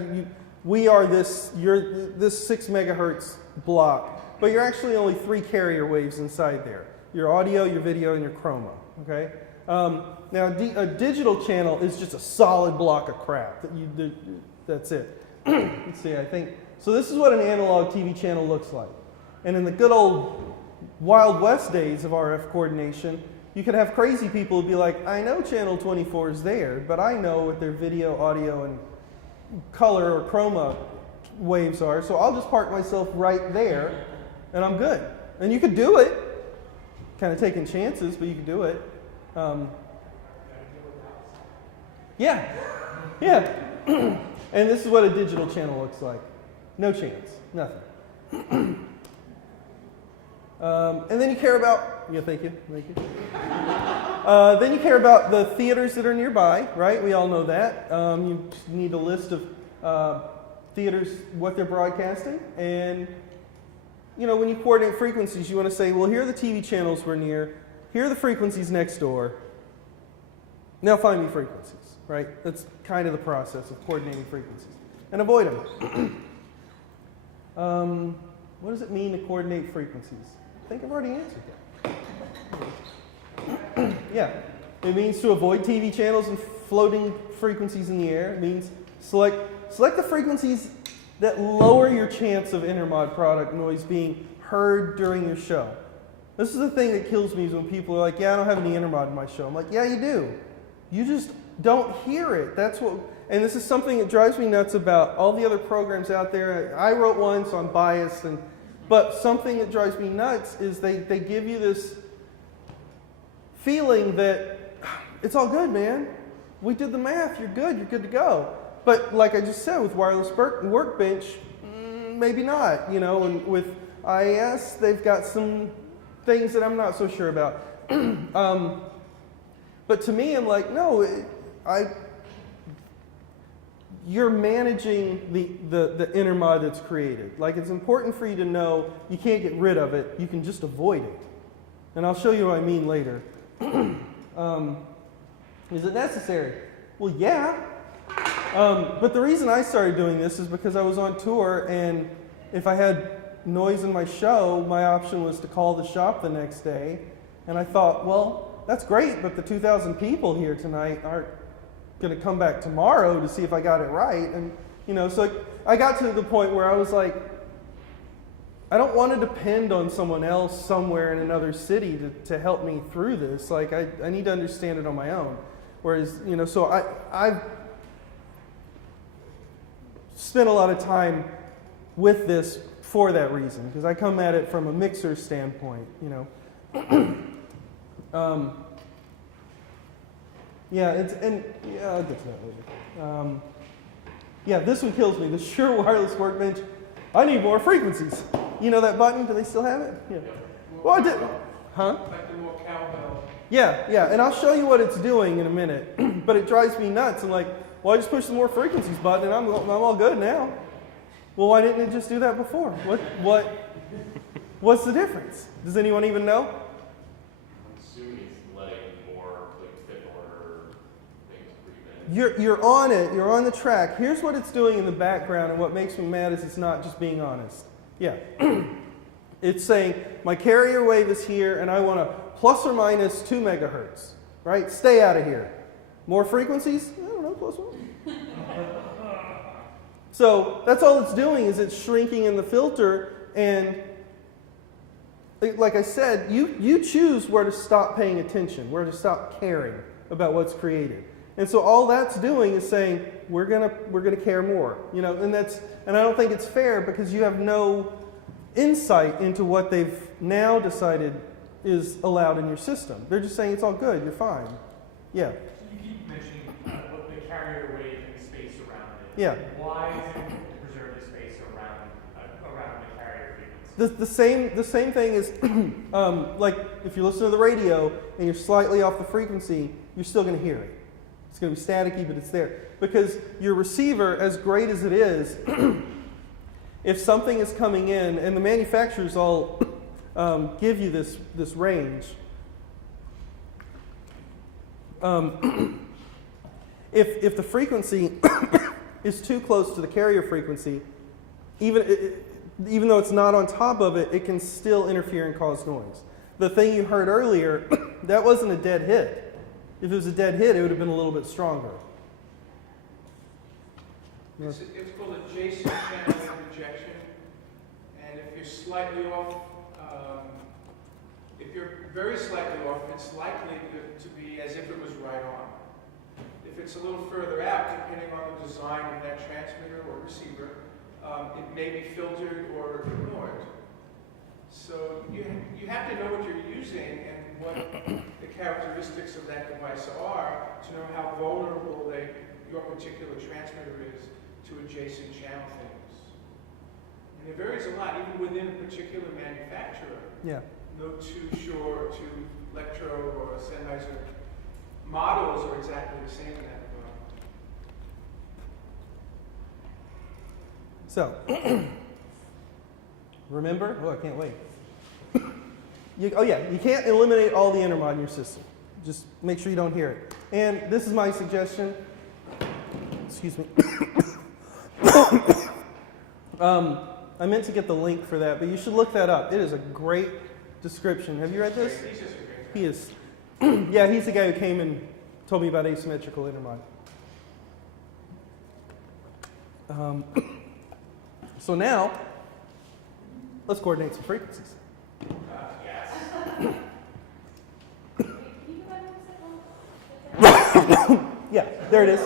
we are this 6 megahertz block, but you're actually only 3 carrier waves inside there. Your audio, your video, and your chroma, okay? Now, a digital channel is just a solid block of crap. That's it. Let's see, I think, so this is what an analog TV channel looks like. And in the good old Wild West days of RF coordination, you could have crazy people who'd be like, I know channel 24 is there, but I know what their video, audio, and color or chroma waves are, so I'll just park myself right there, and I'm good. And you could do it. Kind of taking chances, but you could do it. Yeah. And this is what a digital channel looks like. No chance. Nothing. And then you care about, thank you. Then you care about the theaters that are nearby, right? We all know that. You need a list of theaters, what they're broadcasting. And, when you coordinate frequencies, you want to say, well, here are the TV channels we're near. Here are the frequencies next door. Now find me frequencies, right? That's kind of the process of coordinating frequencies. And avoid them. What does it mean to coordinate frequencies? I think I've already answered that. Yeah. It means to avoid TV channels and floating frequencies in the air. It means select the frequencies that lower your chance of intermod product noise being heard during your show. This is the thing that kills me is when people are like, yeah, I don't have any intermod in my show. I'm like, yeah, you do. You just don't hear it. That's what, and this is something that drives me nuts about all the other programs out there. I wrote one, so I'm biased, but something that drives me nuts is they give you this feeling that it's all good, man. we did the math, you're good to go. But like I just said, with wireless workbench, maybe not, you know, and with IAS, they've got some things that I'm not so sure about. But to me, I'm like, no, you're managing the intermod that's created. Like, it's important for you to know you can't get rid of it, you can just avoid it. And I'll show you what I mean later. Is it necessary? Well, yeah. But the reason I started doing this is because I was on tour, and if I had noise in my show, my option was to call the shop the next day. And I thought, well, that's great, but the 2,000 people here tonight aren't going to come back tomorrow to see if I got it right. And, you know, so I got to the point where I was like, I don't want to depend on someone else somewhere in another city to help me through this. Like, I need to understand it on my own. Whereas, you know, so I've spent a lot of time with this for that reason, because I come at it from a mixer standpoint, you know. Yeah, I'll get to that later. Yeah, this one kills me. The Shure wireless workbench. I need more frequencies. You know that button? Do they still have it? Yeah. Well, I did. Huh? Like the more cowbell. Yeah, and I'll show you what it's doing in a minute. But it drives me nuts. I'm like, well, I just push the more frequencies button and I'm all good now. Well, why didn't it just do that before? What's the difference? Does anyone even know? I'm assuming it's letting more fit order things creep in. You're on it. You're on the track. Here's what it's doing in the background, and what makes me mad is it's not just being honest. Yeah. It's saying, my carrier wave is here, and I want a plus or minus 2 megahertz, right? Stay out of here. More frequencies? I don't know, plus 1. So that's all it's doing, is it's shrinking in the filter, and like I said, you choose where to stop paying attention, where to stop caring about what's created. And so all that's doing is saying, we're gonna care more, you know, and I don't think it's fair, because you have no insight into what they've now decided is allowed in your system. They're just saying it's all good, you're fine. Yeah. You keep mentioning the carrier wave and the space around it. Yeah. Why is it to preserve the space around the carrier frequency? The same thing is, like if you listen to the radio and you're slightly off the frequency, you're still going to hear it. It's going to be staticky, but it's there. Because your receiver, as great as it is, if something is coming in, and the manufacturers all give you this range, if the frequency is too close to the carrier frequency, even though it's not on top of it, it can still interfere and cause noise. The thing you heard earlier, that wasn't a dead hit. If it was a dead hit, it would have been a little bit stronger. It's called adjacent channel rejection, and if you're slightly off, if you're very slightly off, it's likely to be as if it was right on. If it's a little further out, depending on the design of that transmitter or receiver, it may be filtered or ignored. So you have to know what you're using and what the characteristics of that device are to know how vulnerable your particular transmitter is to adjacent channel things. And it varies a lot, even within a particular manufacturer. Yeah. No two Shure, two Electro, or Sennheiser models are exactly the same in that regard. So, remember? Oh, I can't wait. You can't eliminate all the intermod in your system. Just make sure you don't hear it. And this is my suggestion. Excuse me. I meant to get the link for that, but you should look that up. It is a great description. Have you read this? He is. Yeah, he's the guy who came and told me about asymmetrical intermod. So now, let's coordinate some frequencies. Yes. Yeah, there it is.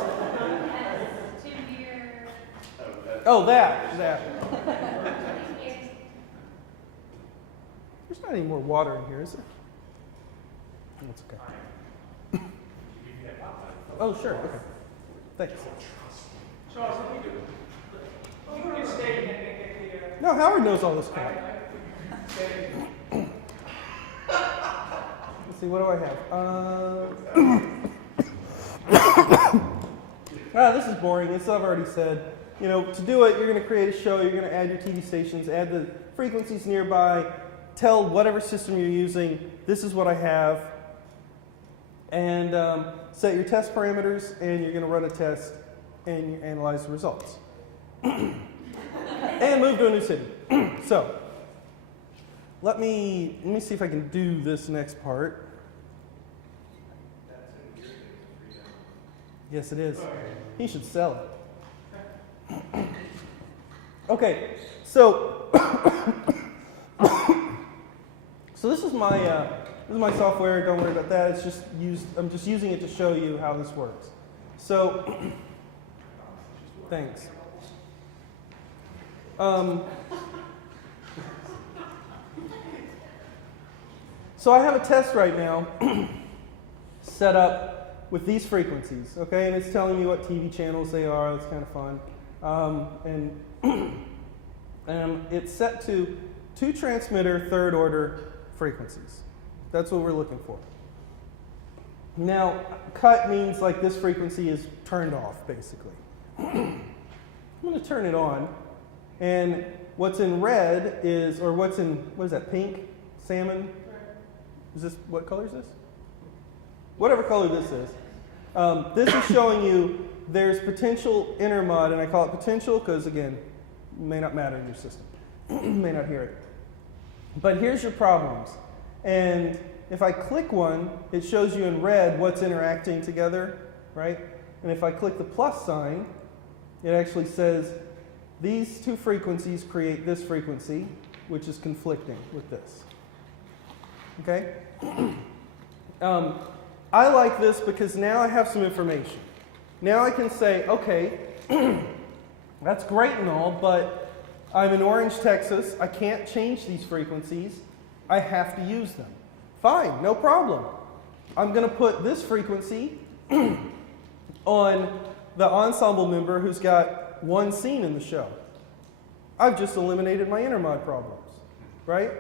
Oh, that. There's not any more water in here, is there? That's okay. Oh, sure, okay. Thanks. Charles, what we do? You can stay and No, Howard knows all this crap. Let's see, what do I have? This is boring. This I've already said. You know, to do it, you're going to create a show. You're going to add your TV stations, add the frequencies nearby, tell whatever system you're using, this is what I have, and set your test parameters, and you're going to run a test, and you analyze the results. And move to a new city. So, let me see if I can do this next part. Yes, it is. He should sell it. Okay, so so this is my software. Don't worry about that. It's just used. I'm just using it to show you how this works. So, thanks. So I have a test right now set up with these frequencies, okay, and it's telling me what TV channels they are. That's kind of fun, and it's set to 2 transmitter third order frequencies. That's what we're looking for. Now, cut means like this frequency is turned off, basically. I'm going to turn it on, and what's in red is, or what is that, pink, salmon? Is this, what color is this? Whatever color this is. This is showing you there's potential intermod, and I call it potential because, again, it may not matter in your system. You may not hear it. But here's your problems. And if I click one, it shows you in red what's interacting together, right? And if I click the plus sign, it actually says these 2 frequencies create this frequency, which is conflicting with this. Okay? I like this because now I have some information. Now I can say, okay, that's great and all, but I'm in Orange, Texas. I can't change these frequencies. I have to use them. Fine, no problem. I'm going to put this frequency on the ensemble member who's got 1 scene in the show. I've just eliminated my intermod problems, right?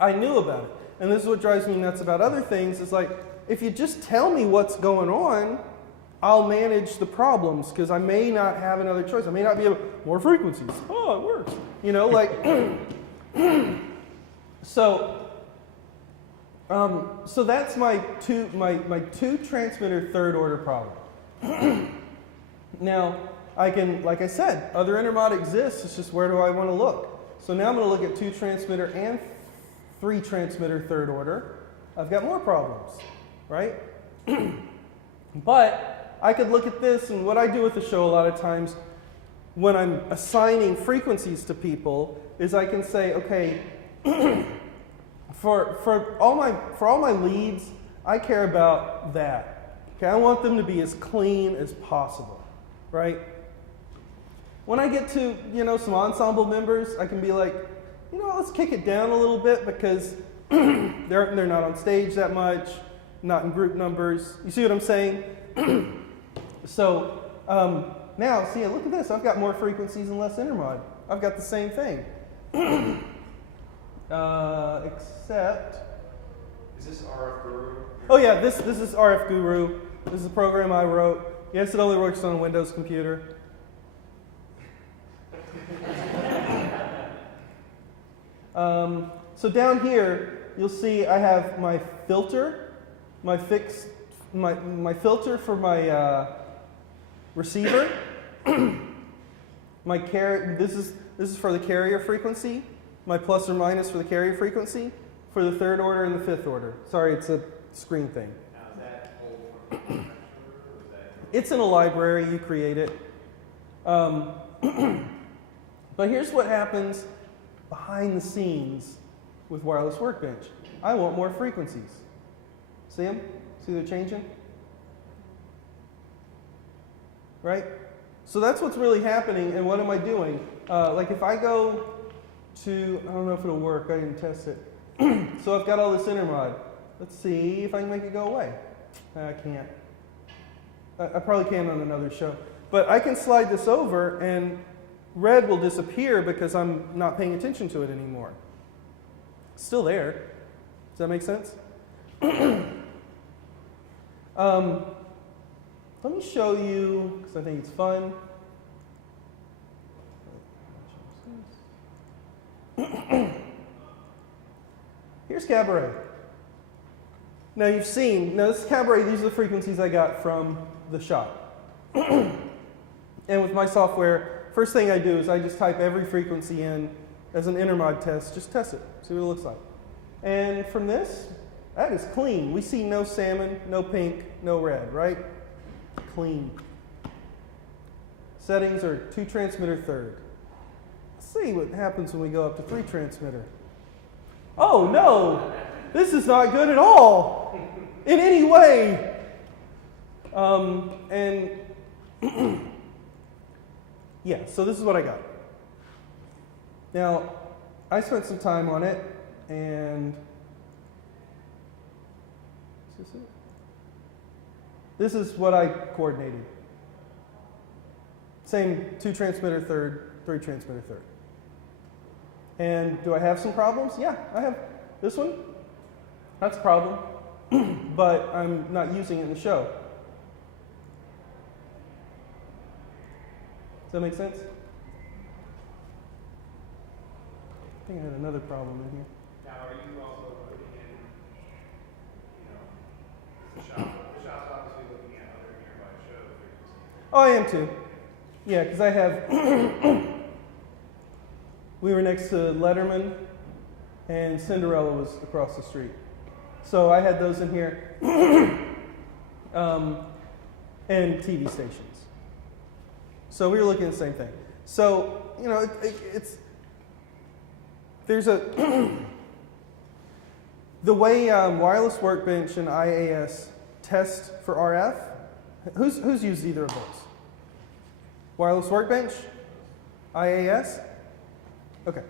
I knew about it. And this is what drives me nuts about other things, is like, if you just tell me what's going on, I'll manage the problems, because I may not have another choice. I may not be able, more frequencies. Oh, it works. You know, like, so that's my two transmitter third order problem. Now, I can, like I said, other intermod exists. It's just where do I want to look? So now I'm going to look at 2 transmitter and 3 transmitter third order. I've got more problems, right? But I could look at this, and what I do with the show a lot of times when I'm assigning frequencies to people is I can say, okay, for all my leads, I care about that. Okay, I want them to be as clean as possible, right? When I get to, you know, some ensemble members, I can be like, you know, let's kick it down a little bit because they're not on stage that much, not in group numbers. You see what I'm saying? So now, see, look at this. I've got more frequencies and less intermod. I've got the same thing. Except... Is this RF Guru? Oh yeah, this is RF Guru. This is a program I wrote. Yes, it only works on a Windows computer. So down here, you'll see I have my filter, my filter for my receiver. This is for the carrier frequency. My plus or minus for the carrier frequency for the third order and the fifth order. Sorry, it's a screen thing. Now, is that pulled from the architecture, or is that... It's in a library. You create it. But here's what happens behind the scenes with Wireless Workbench. I want more frequencies. See them? See they're changing? Right? So that's what's really happening, and what am I doing? Like if I go to, I don't know if it'll work, I didn't test it. So I've got all this intermod. Let's see if I can make it go away. I can't. I probably can on another show. But I can slide this over and red will disappear because I'm not paying attention to it anymore. It's still there. Does that make sense? Let me show you, because I think it's fun. Here's cabaret. Now you've seen, now this is cabaret, these are the frequencies I got from the shop. And with my software, first thing I do is I just type every frequency in as an intermod test, just test it, see what it looks like. And from this, that is clean. We see no salmon, no pink, no red, right? Clean. Settings are 2 transmitter third. Let's see what happens when we go up to 3 transmitter. Oh no, this is not good at all in any way. And yeah, so this is what I got. Now, I spent some time on it, and is this it? This is what I coordinated. Same 2 transmitter third, 3 transmitter third. And do I have some problems? Yeah, I have this one. That's a problem, but I'm not using it in the show. Does that make sense? I think I had another problem in here. Now, are you also putting in, the shop's obviously looking at other nearby shows. Oh, I am too. Yeah, because I have, we were next to Letterman and Cinderella was across the street. So I had those in here and TV stations. So we were looking at the same thing. So, there's a, the way Wireless Workbench and IAS test for RF, who's used either of those? Wireless Workbench? IAS? Okay.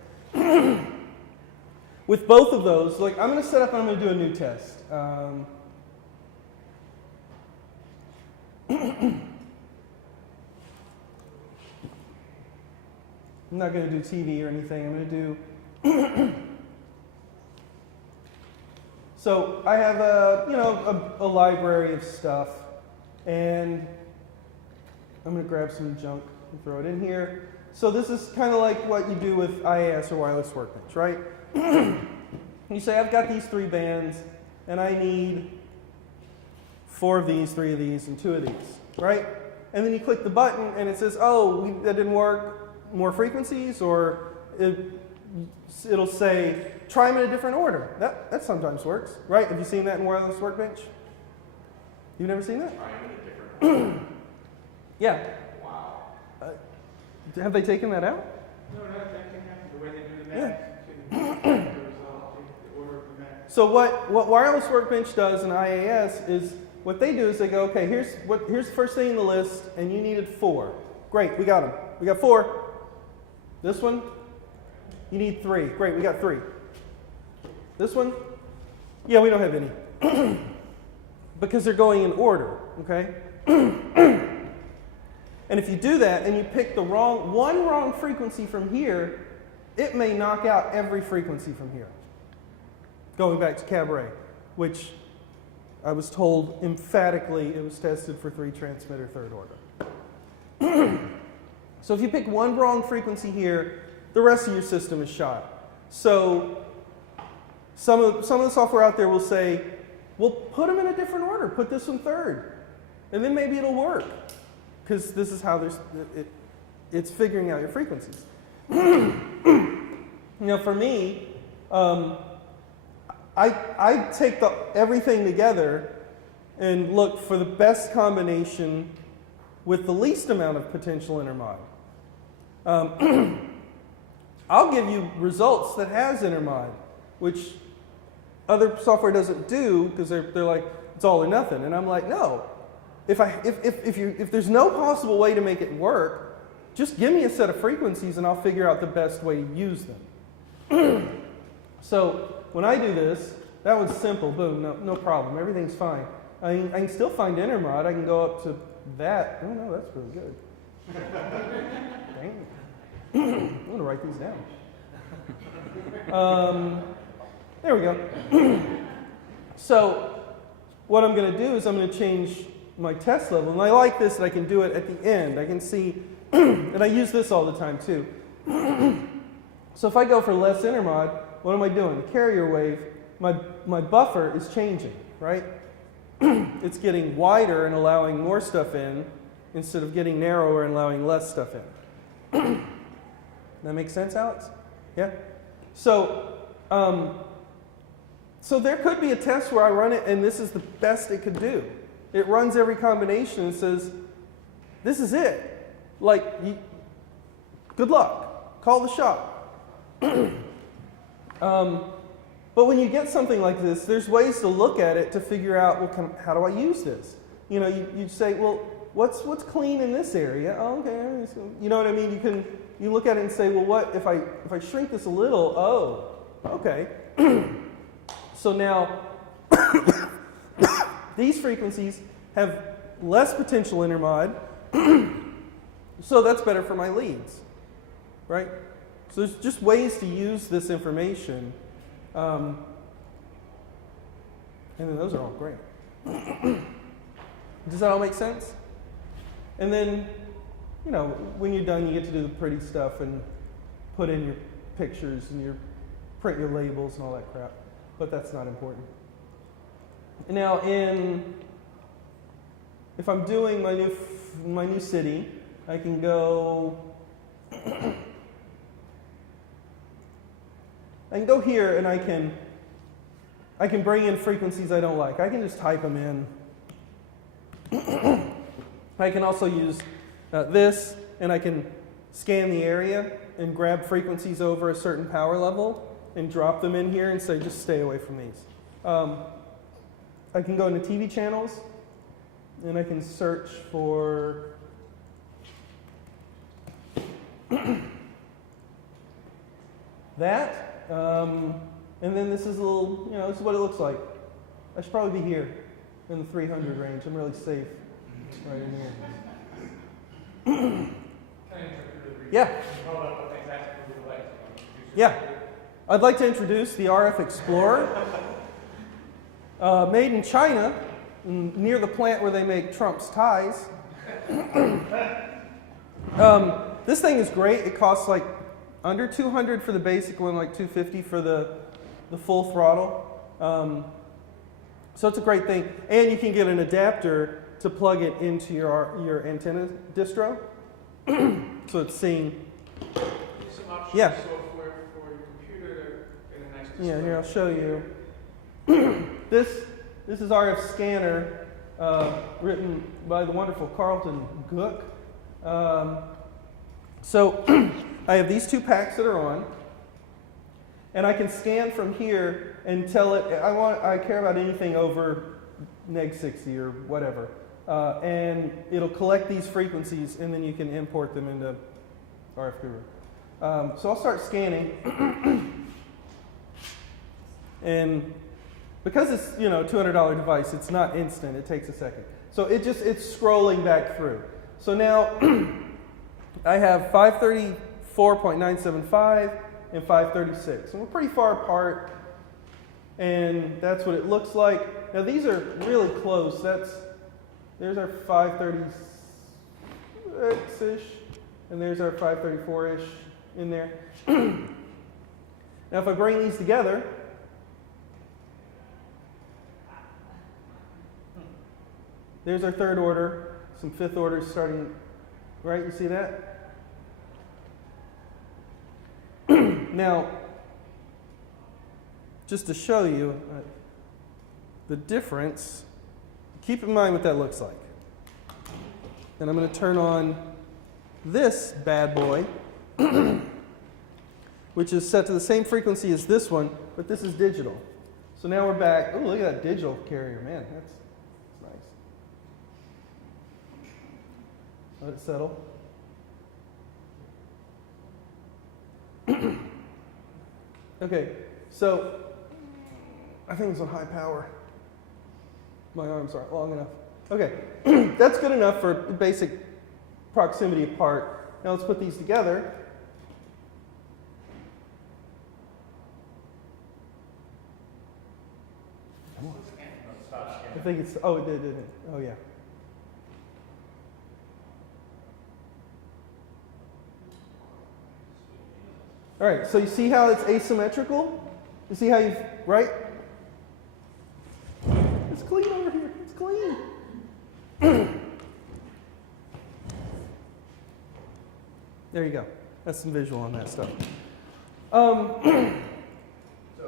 With both of those, like I'm going to set up and I'm going to do a new test. I'm not going to do TV or anything. I'm going to do... So I have a library of stuff, and I'm going to grab some junk and throw it in here. So this is kind of like what you do with IAS or Wireless Workbench, right? You say, I've got these 3 bands, and I need 4 of these, 3 of these, and 2 of these, right? And then you click the button, and it says, oh, that didn't work, more frequencies, or it'll say, try them in a different order. That sometimes works, right? Have you seen that in Wireless Workbench? You've never seen that? Try them in a different order. Yeah. Wow. Have they taken that out? No, that can happen. The way they do the Yeah. math can the result, the order of the math. So what Wireless Workbench does in IAS is, what they do is they go, okay, here's the first thing in the list, and you needed 4. Great, we got them. We got 4. This one, you need 3. Great, we got 3. This one, yeah, we don't have any. Because they're going in order, okay? And if you do that and you pick the one wrong frequency from here, it may knock out every frequency from here. Going back to cabaret, which I was told emphatically it was tested for 3 transmitter third order. So if you pick one wrong frequency here, the rest of your system is shot. So some of the software out there will say, well, put them in a different order. Put this one third. And then maybe it'll work. Because this is how it's figuring out your frequencies. For me, I take everything together and look for the best combination with the least amount of potential intermod. I'll give you results that has intermod, which other software doesn't do because they're like, it's all or nothing. And I'm like, no. If there's no possible way to make it work, just give me a set of frequencies and I'll figure out the best way to use them. So when I do this, that was simple. Boom, no problem. Everything's fine. I can still find intermod. I can go up to that, oh no, that's really good. Dang. I'm going to write these down. There we go. So what I'm going to do is I'm going to change my test level. And I like this that I can do it at the end. I can see, and I use this all the time too. So if I go for less intermod, what am I doing? The carrier wave, my buffer is changing, right? It's getting wider and allowing more stuff in instead of getting narrower and allowing less stuff in. That makes sense, Alex? Yeah? So, so there could be a test where I run it and this is the best it could do. It runs every combination and says, this is it. Like, good luck. Call the shot. But when you get something like this, there's ways to look at it to figure out, well, how do I use this? You know, you say, well, what's clean in this area? Oh, okay. You know what I mean? You look at it and say, well, what if I shrink this a little? Oh, okay. So now these frequencies have less potential intermod, so that's better for my leads, right? So there's just ways to use this information, and then those are all great. Does that all make sense? And then, you know, when you're done, you get to do the pretty stuff and put in your pictures and print your labels and all that crap. But that's not important. Now, if I'm doing my new city, I can go. I can go here and I can bring in frequencies I don't like. I can just type them in. I can also use this, and I can scan the area and grab frequencies over a certain power level and drop them in here and say, just stay away from these. I can go into TV channels, and I can search for that. And then this is a little, this is what it looks like. I should probably be here in the 300 range. I'm really safe right in here. Can I interrupt you? Yeah. Hold up what exactly you would like. Yeah. I'd like to introduce the RF Explorer, made in China, near the plant where they make Trump's ties. This thing is great. It costs like under $200 for the basic one, like $250 for the full throttle. So it's a great thing. And you can get an adapter to plug it into your antenna distro. So it's seeing. Some optional Yeah. software for your computer and a nice display. Yeah, here I'll show you. This is RF scanner, written by the wonderful Carlton Gook. So I have these two packs that are on, and I can scan from here and tell it I care about anything over neg 60 or whatever, and it'll collect these frequencies, and then you can import them into RF Guru. So I'll start scanning, and because it's $200 device, it's not instant. It takes a second. So it's scrolling back through. So now I have 534.975 and 536, and we're pretty far apart. And that's what it looks like. Now these are really close. There's our 536-ish, and there's our 534-ish in there. Now if I bring these together, there's our third order, some fifth orders starting, right? You see that? Now, just to show you the difference, keep in mind what that looks like. And I'm going to turn on this bad boy, which is set to the same frequency as this one, but this is digital. So now we're back. Oh, look at that digital carrier, man. That's nice. Let it settle. Okay, so I think it's on high power. My arms aren't long enough. Okay, that's good enough for basic proximity apart. Now let's put these together. I think it's, oh, it did, didn't it? Oh, yeah. All right, so you see how it's asymmetrical? You see how right? It's clean over here, it's clean. There you go. That's some visual on that stuff. So the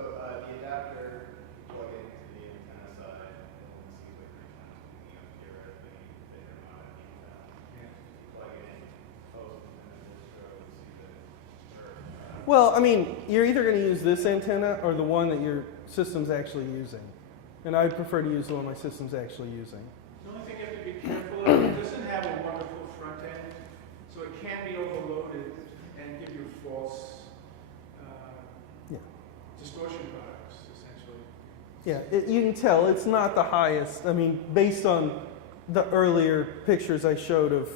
adapter, you plug it into the antenna side, and then see what your antenna's picking up theoretically, the intermod at the antenna. You plug it in, post, and then the distro, see the, Well, I mean, you're either going to use this antenna or the one that your system's actually using. And I prefer to use the one my system's actually using. The only thing you have to be careful of, it doesn't have a wonderful front end, so it can be overloaded and give you false distortion products, essentially. Yeah, you can tell it's not the highest. I mean, based on the earlier pictures I showed of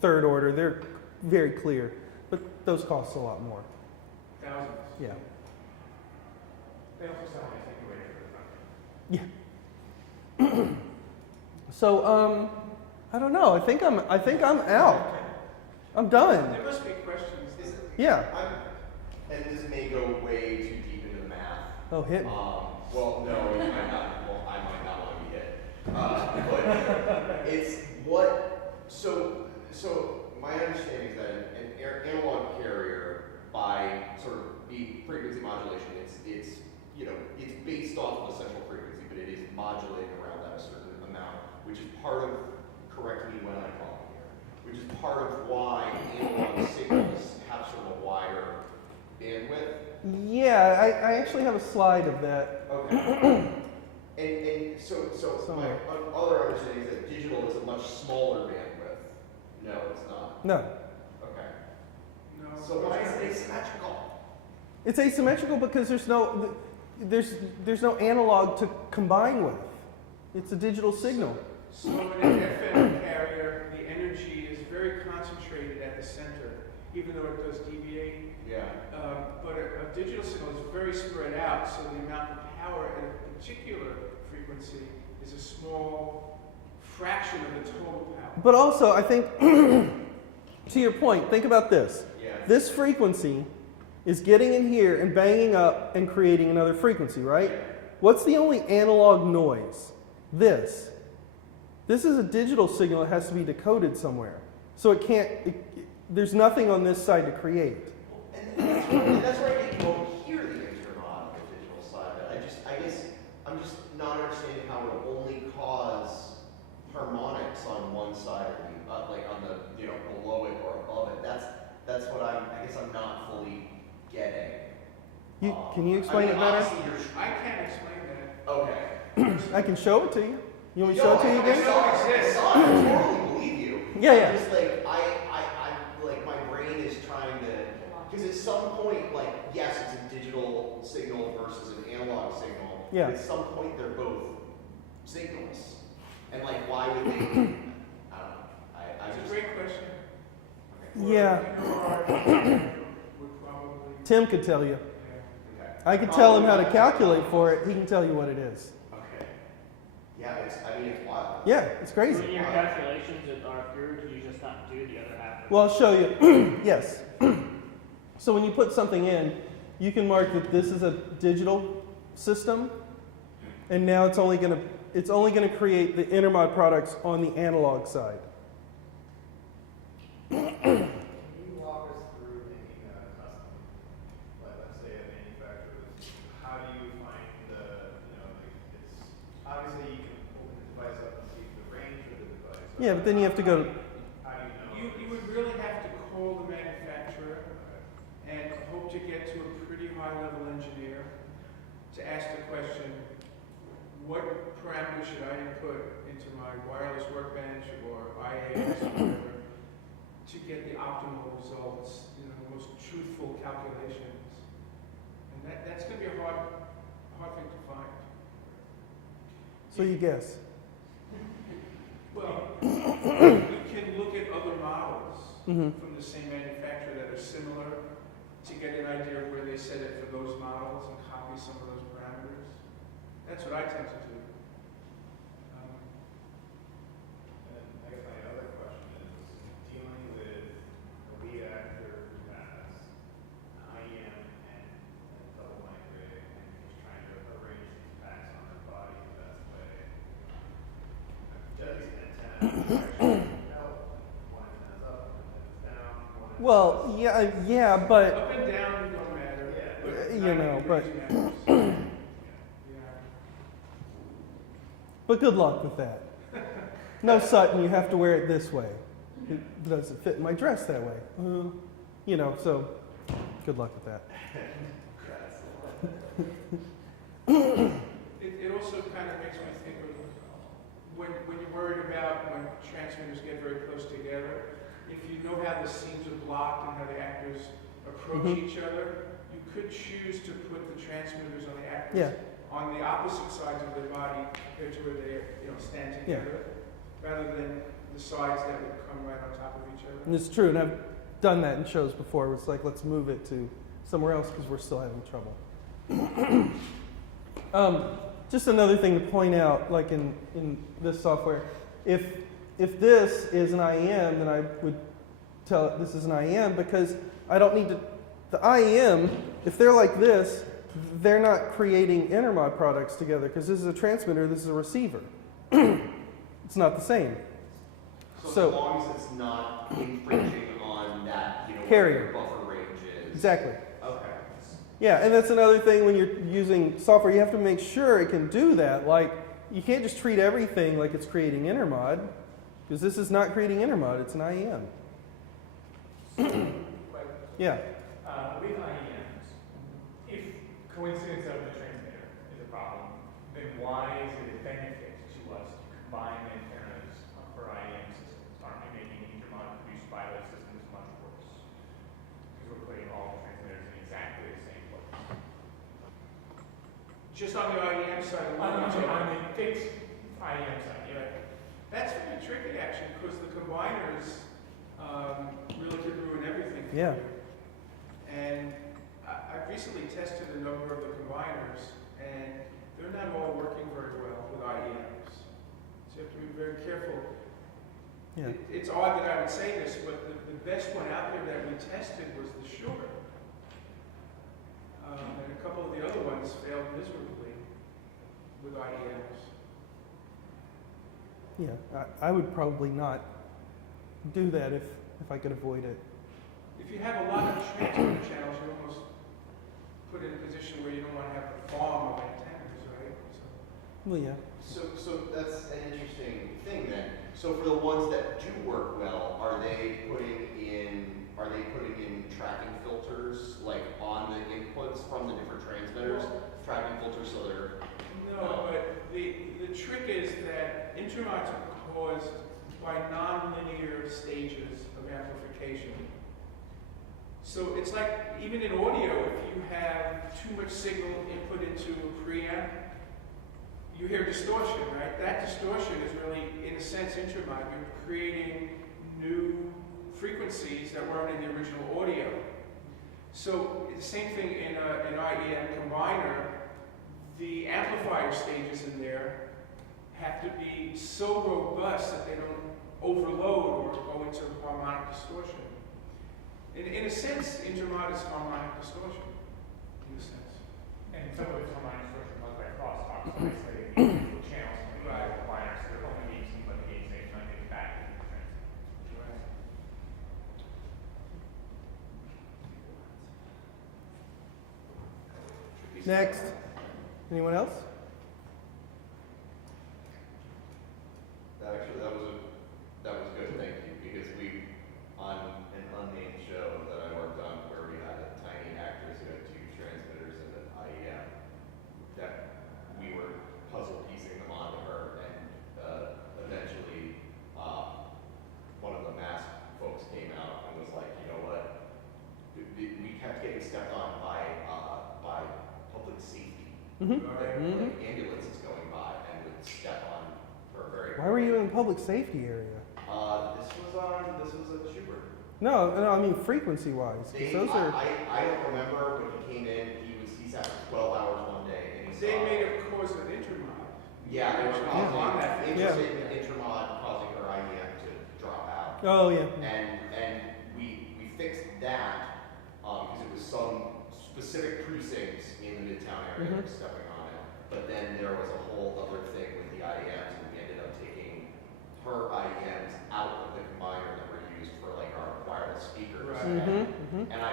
third order, they're very clear. But those cost a lot more. Thousands. Yeah. They also sell a takeaway for the front end. Yeah. So, I don't know. I think I'm out. I'm done. There must be questions. Yeah. And this may go way too deep into the math. Oh, hit me. Well, no, you might not. Well, I might not want to be hit. But it's what. So my understanding is that an analog carrier, by sort of the frequency modulation, it's based off of the central frequency, but it is modulating around that a certain amount, which is part of. Correct me when I'm wrong here. Which is part of why analog signals have sort of a wider bandwidth. Yeah, I actually have a slide of that. Okay. and so Somewhere. my other understanding is that digital is a much smaller bandwidth. No, it's not. No. Okay. No. So why is it asymmetrical? It's asymmetrical because there's no analog to combine with. It's a digital signal. So in an FM carrier, the energy is very concentrated at the center, even though it does deviate. Yeah. But a digital signal is very spread out, so the amount of power at a particular frequency is a small fraction of the total power. But also, I think, to your point, think about this. Yeah. This frequency is getting in here and banging up and creating another frequency, right? Yeah. What's the only analog noise? This. This is a digital signal that has to be decoded somewhere. So it can't, there's nothing on this side to create. And that's where I don't hear the intermod on the digital side. I guess I'm just not understanding how it will only cause harmonics on one side or the like on the below it or above it. That's what I guess I'm not fully getting. Can you explain it better? I can't explain that. Okay. I can show it to you. You want me to show it to you again? I totally believe you. Yeah, yeah. Just like I like my brain is trying to, because at some point, like yes, it's a digital signal versus an analog signal. Yeah. But at some point, they're both signals, and like why would they? I don't know. I It's a just. great question. Yeah. Would probably. Tim could tell you. Yeah. Okay. I could tell him how to calculate for it. He can tell you what it is. Okay. Yeah, it's wild. Yeah, it's crazy. In your calculations are accrued, you just not do the other half. Well, I'll show you. Yes. So when you put something in, you can mark that this is a digital system, and now it's only going to create the intermod products on the analog side. Can you walk us through making a custom, like let's say a manufacturer, how do you find it's obviously you can open the device up and see the range of the device. Yeah, but then you have to go. How do you know? You would really have to call the manufacturer and hope to get to a pretty high-level engineer to ask the question, what parameters should I input into my wireless workbench or IAS or whatever to get the optimal results, the most truthful calculations. And that's going to be a hard thing to find. So you guess. Well, we can look at other models Mhm. from the same manufacturer that are similar to get an idea of where they set it for those models and copy some of those parameters. That's what I tend to do. And I guess my other question is dealing with a lead actor who has IEM and double line rig and he's trying to arrange these packs on their body the best way. Does these antennas help? One antenna's up, one antenna's down, one antenna's Well, yeah, but Up and down don't matter. Yeah. but You know, 90 but- degrees matters. Yeah. but good luck with that. No, Sutton, you have to wear it this way. It doesn't fit my dress that way. You know, so good luck with that. It also kind of makes me think of when you're worried about when transmitters get very close together, if you know how the seams are blocked and how the actors approach Mhm. each other, you could choose to put the transmitters on the actors Yeah. on the opposite sides of their body compared to where they stand Yeah. together, rather than the sides that would come right on top of each other. And it's true, and I've done that in shows before. It's like, let's move it to somewhere else because we're still having trouble. Just another thing to point out, like in this software, if this is an IEM, then I would tell it this is an IEM because I don't need to. The IEM, if they're like this, they're not creating intermod products together because this is a transmitter, this is a receiver. It's not the same. So as long as it's not infringing on that, Carrier. what your buffer range is. Exactly. Okay. Yeah, and that's another thing when you're using software, you have to make sure it can do that. Like, you can't just treat everything like it's creating intermod, because this is not creating intermod, it's an IEM. Yeah. With IEMs, if coincidence of the transmitter is a problem, then why is it a benefit to us to combine antennas for IEM systems? Aren't we making intermod produced by those systems much worse? Because we're putting all the transmitters in exactly the same place. Just on the IEM side On alone. the fixed IEM side, yeah. That's very tricky, actually, because the combiners really could ruin everything. for Yeah. you. And I've recently tested a number of the combiners, and they're not all working very well with IEMs. So you have to be very careful. Yeah. It's odd that I would say this, but the best one out there that we tested was the Shiva. And a couple of the other ones failed miserably with IEMs. Yeah, I would probably not do that if I could avoid it. If you have a lot of transmitter channels, you almost put in a position where you don't want to have the farm of antennas, right? Well, yeah. So that's an interesting thing then. So for the ones that do work well, are they putting in tracking filters like on the inputs from the different transmitters? Tracking filters so they're No, but the trick is that intermods are caused by nonlinear stages of amplification. So it's like, even in audio, if you have too much signal input into a preamp, you hear distortion, right? That distortion is really, in a sense, intermod. You're creating new frequencies that weren't in the original audio. So the same thing in an IEM combiner, the amplifier stages in there have to be so robust that they don't overload or go into harmonic distortion. In a sense, intermod is harmonic distortion, in a sense. And some of it's harmonic distortion caused by crosstalk, so isolating the individual channels from the Right. wires, so they're only being seen by the gain stage, not getting back into the transmitter. Right. Next. Anyone else? Actually, that was good, thank you, because we, on an unnamed show that I worked on where we had tiny actors who had two transmitters and an IEM, that we were puzzle piecing them onto her, and eventually one of the mass folks came out and was like, you know what, we kept getting stepped on by public safety. Mm-hmm. Like Mhm. ambulances going by and would step on her very Why were you in the public safety area? This was at Schubert. No, I mean frequency-wise. 'Cause those are. I don't remember when he came in. He sat for 12 hours one day, and he They saw. made a course of Intermod. Yeah, they were On causing that. Intermod causing her IEM to drop out. Oh yeah. And we fixed that because it was some specific precincts in the Midtown area that was stepping on it. But then there was a whole other thing with the IEMs, and we ended up taking her IEMs out of the combiner that were used for like our wireless speakers. Right. And I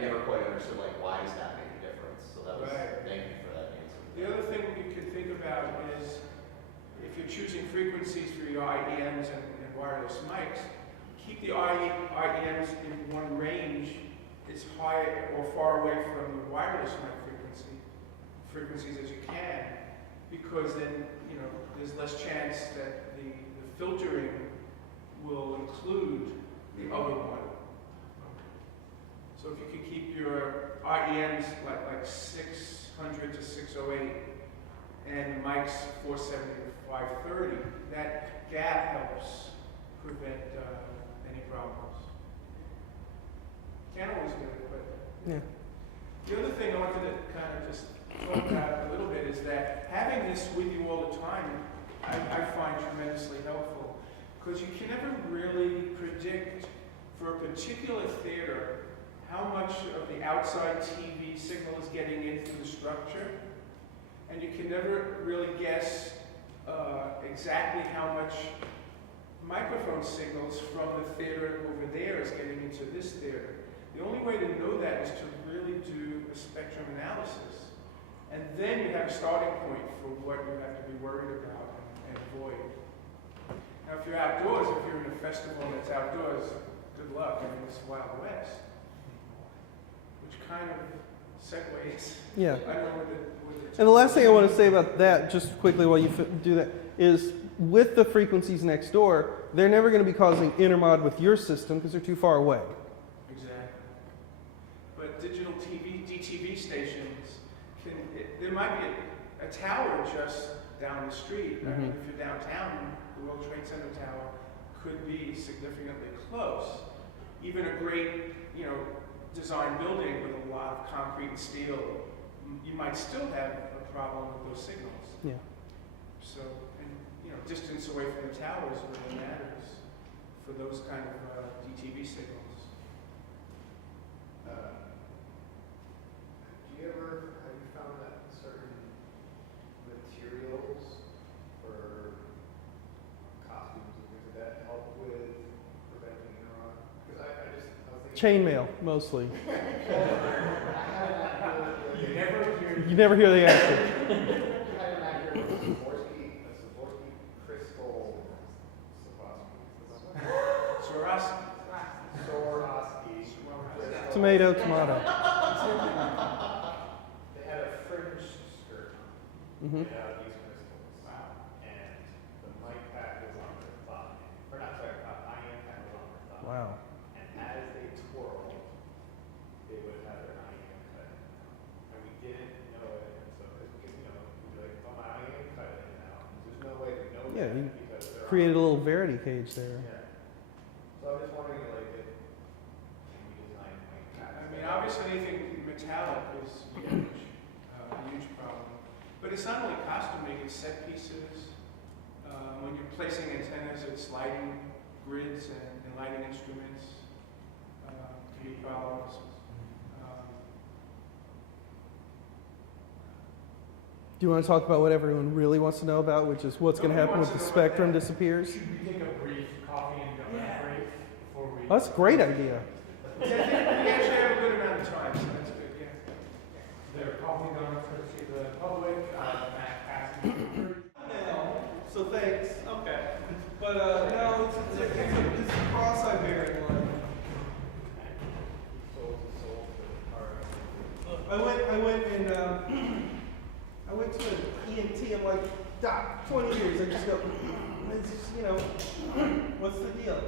never quite understood like why does that make a difference. So that was Right. thank you for that answer. The other thing you can think about is if you're choosing frequencies for your IEMs and wireless mics, keep the IEMs in one range as high or far away from the wireless mic frequencies as you can, because then there's less chance that the filtering will include the other one. So if you could keep your IEMs like 600 to 608 and the mics 470 to 530, that gap helps prevent any problems. Can't always do it, but Yeah. the other thing I wanted to kind of just talk about a little bit is that having this with you all the time, I find tremendously helpful, because you can never really predict for a particular theater how much of the outside TV signal is getting into the structure, and you can never really guess exactly how much microphone signals from the theater over there is getting into this theater. The only way to know that is to really do a spectrum analysis. And then you have a starting point for what you have to be worried about and avoid. Now, if you're outdoors, if you're in a festival that's outdoors, good luck. I mean, it's Wild West. Which kind of segues. Yeah. I don't know what And the last thing I want to say about that, just quickly while you do that, is with the frequencies next door, they're never going to be causing intermod with your system because they're too far away. Exactly. But digital DTV stations, there might be a tower just down the street. I mean, if you're downtown, the World Trade Center tower could be significantly close. Even a great, design building with a lot of concrete and steel, you might still have a problem with those signals. Yeah. So, distance away from the towers really matters for those kind of DTV signals. Have you found that certain materials for costumes and things like that help with preventing interruption? Because I was thinking. Chainmail, mostly. You never hear You never hear the answer. I had an accurate Swarovski crystal Swarovski. Tomato, tomato. They had a fringe skirt made out of these crystals. Wow. And the mic pack was on their thigh. Or not, sorry, IM pack was on their thigh. Wow. And as they twirled, they would have their IM cut. And we didn't know it. And so, because, we'd be like, oh, my IM cut it now. There's no way to know Yeah, that you because they're created a little Verity cage there. Yeah. So I'm just wondering, like, can we design mic packs? I mean, obviously anything metallic is huge, a huge problem. But it's not only costuming, it's set pieces. When you're placing antennas, it's lighting grids and lighting instruments can be problems. Do you want to talk about what everyone really wants to know about, which is what's going to happen when the spectrum disappears? Should we take a brief coffee and donut break before we? Oh, that's a great idea. We actually have a good amount of time, so that's good, yeah. There are coffee and donuts courtesy of the public. Matt passed me. So thanks. Okay. But no, it's a cross-Iberian one. I went to an ENT. I'm like, Doc, 20 years. I just go, it's just, what's the deal?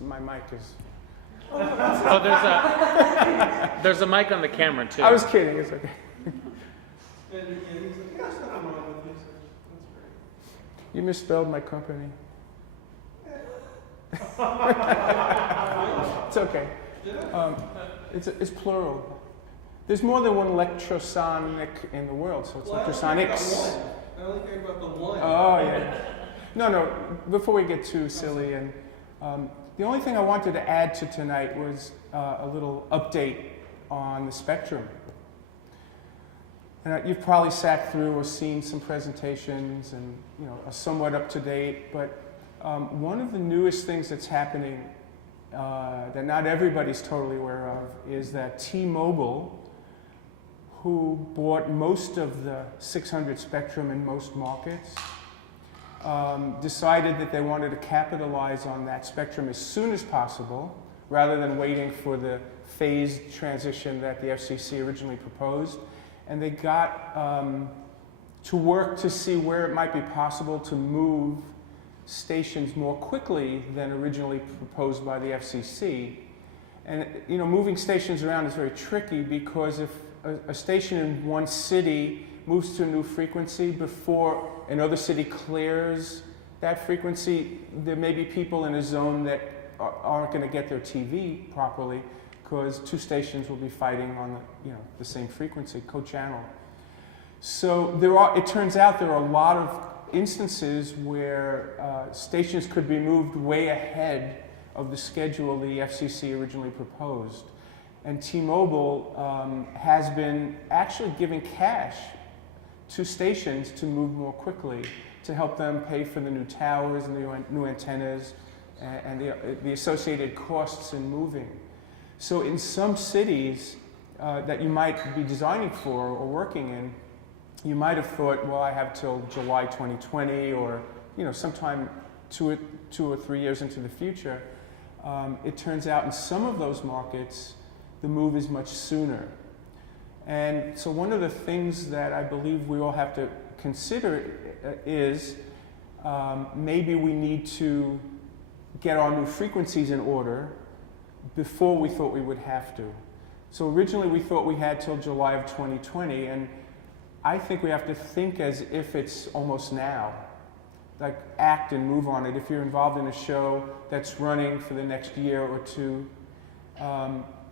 My mic is. Oh, there's a mic on the camera too. I was kidding, it's okay. And he's like, yeah, there's nothing wrong with this. That's great. You misspelled my company. It's okay. It's plural. There's more than one electrosonic in the world, so it's electrosonics. I only care about the one. Oh, yeah. No, before we get too silly, and the only thing I wanted to add to tonight was a little update on the spectrum. And you've probably sat through or seen some presentations and are somewhat up to date, but one of the newest things that's happening that not everybody's totally aware of is that T-Mobile, who bought most of the 600 spectrum in most markets, decided that they wanted to capitalize on that spectrum as soon as possible, rather than waiting for the phased transition that the FCC originally proposed. And they got to work to see where it might be possible to move stations more quickly than originally proposed by the FCC. And moving stations around is very tricky, because if a station in one city moves to a new frequency before another city clears that frequency, there may be people in a zone that aren't going to get their TV properly, because two stations will be fighting on the same frequency, co-channel. So it turns out there are a lot of instances where stations could be moved way ahead of the schedule the FCC originally proposed. And T-Mobile has been actually giving cash to stations to move more quickly, to help them pay for the new towers and the new antennas and the associated costs in moving. So in some cities that you might be designing for or working in, you might have thought, well, I have till July 2020 or sometime 2 or 3 years into the future. It turns out in some of those markets, the move is much sooner. And so one of the things that I believe we all have to consider is maybe we need to get our new frequencies in order before we thought we would have to. So originally we thought we had till July of 2020, and I think we have to think as if it's almost now. Like, act and move on it. If you're involved in a show that's running for the next year or two,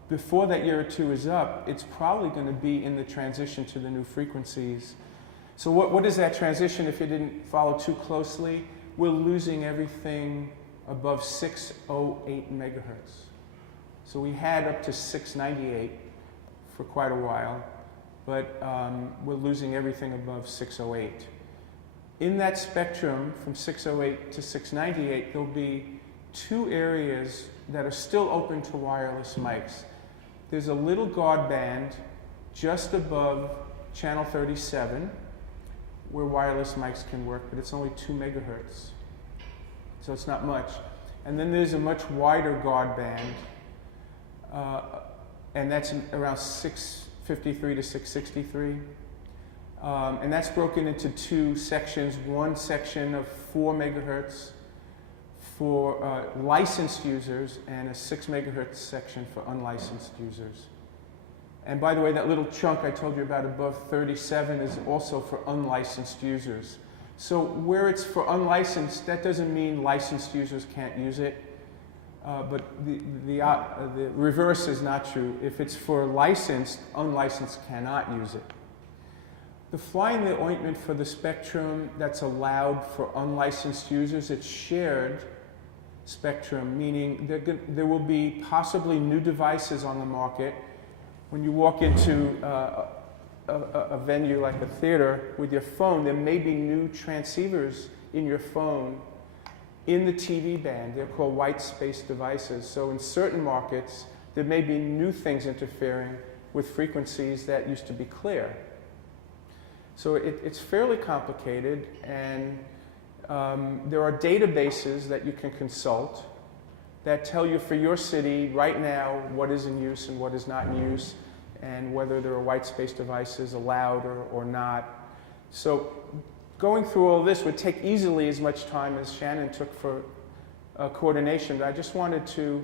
before that year or two is up, it's probably going to be in the transition to the new frequencies. So what is that transition if you didn't follow too closely? We're losing everything above 608 megahertz. So we had up to 698 for quite a while, but we're losing everything above 608. In that spectrum from 608 to 698, there'll be two areas that are still open to wireless mics. There's a little guard band just above channel 37 where wireless mics can work, but it's only 2 megahertz. So it's not much. And then there's a much wider guard band, and that's around 653 to 663. And that's broken into two sections. One section of 4 megahertz for licensed users, and a 6 megahertz section for unlicensed users. And by the way, that little chunk I told you about above 37 is also for unlicensed users. So where it's for unlicensed, that doesn't mean licensed users can't use it. But the reverse is not true. If it's for licensed, unlicensed cannot use it. The fly in the ointment for the spectrum that's allowed for unlicensed users, it's shared spectrum, meaning there will be possibly new devices on the market. When you walk into a venue like a theater with your phone, there may be new transceivers in your phone in the TV band. They're called white space devices. So in certain markets, there may be new things interfering with frequencies that used to be clear. So it's fairly complicated, and there are databases that you can consult that tell you for your city right now what is in use and what is not in use, and whether there are white space devices allowed or not. So going through all this would take easily as much time as Shannon took for coordination, but I just wanted to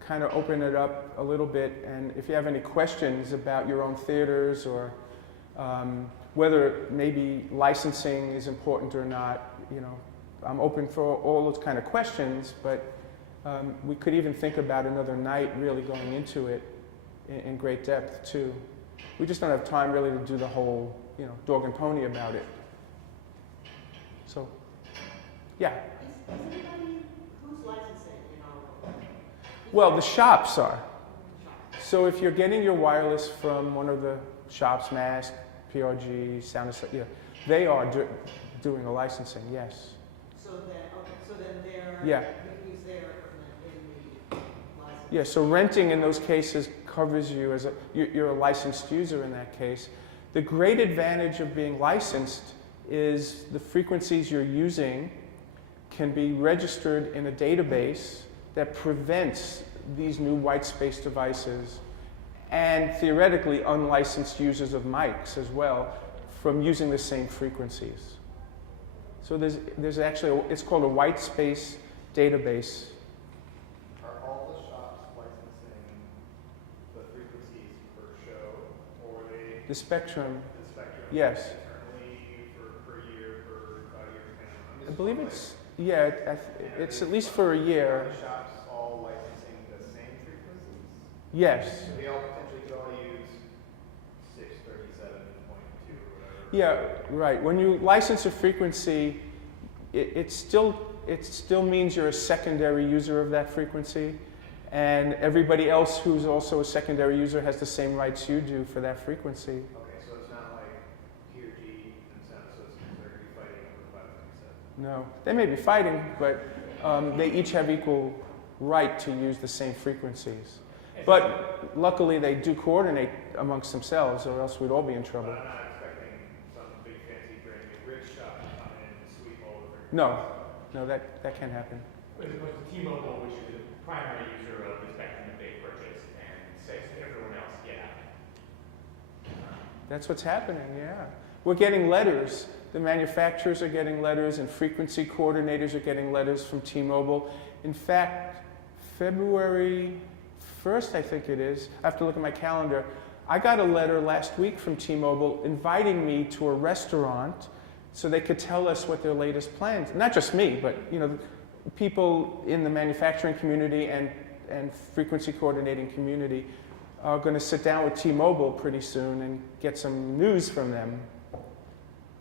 kind of open it up a little bit, and if you have any questions about your own theaters or whether maybe licensing is important or not, I'm open for all those kind of questions, but we could even think about another night really going into it in great depth too. We just don't have time really to do the whole, dog and pony about it. So, yeah. Is anybody, who's licensing in our world? Well, the shops are. So if you're getting your wireless from one of the shops, Mask, PRG, Sound, they are doing the licensing, yes. So then they're, Yeah. you use their equipment in the license? Yeah, so renting in those cases covers you as you're a licensed user in that case. The great advantage of being licensed is the frequencies you're using can be registered in a database that prevents these new white space devices and theoretically unlicensed users of mics as well from using the same frequencies. So there's actually, it's called a white space database. Are all the shops licensing the frequencies per show, or are they The spectrum, the spectrum yes. internally per year, per 5 years? I believe it's, yeah, it's at least for a Are year. the shops all licensing the same frequencies? Yes. So they all potentially could all use 637.2 or whatever. Yeah, right. When you license a frequency, it still means you're a secondary user of that frequency, and everybody else who's also a secondary user has the same rights you do for that frequency. Okay, so it's not like PRG and Sound Associates are going to be fighting over 537. No, they may be fighting, but they each have equal right to use the same frequencies. But luckily, they do coordinate amongst themselves, or else we'd all be in trouble. But I'm not expecting some big fancy brand new rich shop to come in and sweep all of their. No, that can't happen. As opposed to T-Mobile, which is the primary user of the spectrum that they purchased, and says to everyone else, get out. That's what's happening, yeah. We're getting letters. The manufacturers are getting letters, and frequency coordinators are getting letters from T-Mobile. In fact, February 1st, I think it is, I have to look at my calendar, I got a letter last week from T-Mobile inviting me to a restaurant so they could tell us what their latest plans, not just me, but people in the manufacturing community and frequency coordinating community are going to sit down with T-Mobile pretty soon and get some news from them.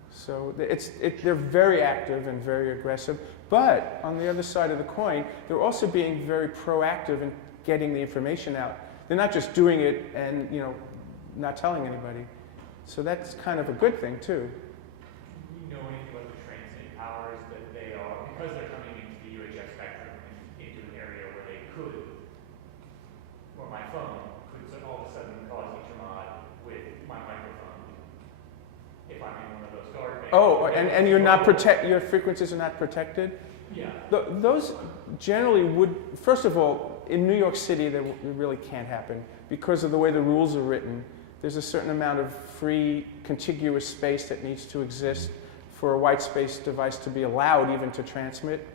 So they're very active and very aggressive, but on the other side of the coin, they're also being very proactive in getting the information out. They're not just doing it and not telling anybody. So that's kind of a good thing too. Do you know anything about the transmitting powers that they are, because they're coming into the UHF spectrum into an area where they could, or my phone could all of a sudden cause Intermod with my microphone if I'm in one of those guard bands. Oh, and you're not your frequencies are not protected? Yeah. Those generally would, first of all, in New York City, they really can't happen because of the way the rules are written. There's a certain amount of free, contiguous space that needs to exist for a white space device to be allowed even to transmit.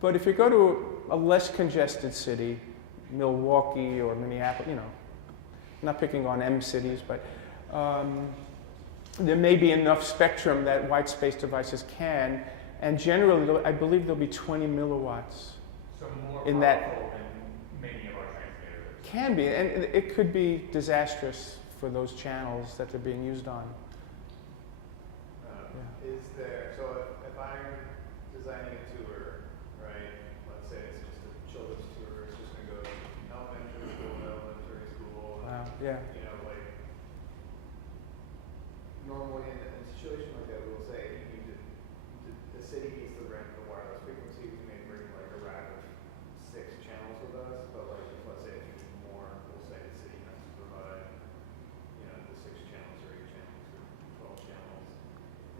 But if you go to a less congested city, Milwaukee or Minneapolis, I'm not picking on M cities, but there may be enough spectrum that white space devices can, and generally, I believe there'll be 20 milliwatts. So more In powerful that- than many of our transmitters. Can be, and it could be disastrous for those channels that they're being used on. Is there, so if I'm designing a tour, right, let's say it's just a children's tour, it's just going to go elementary school, Wow, yeah. Normally in a situation like that, we'll say you need the city needs to rent the wireless frequency. We may bring like a rack of 6 channels with us, but like let's say if you need more, we'll say the city has to provide, the 6 channels or 8 channels or 12 channels.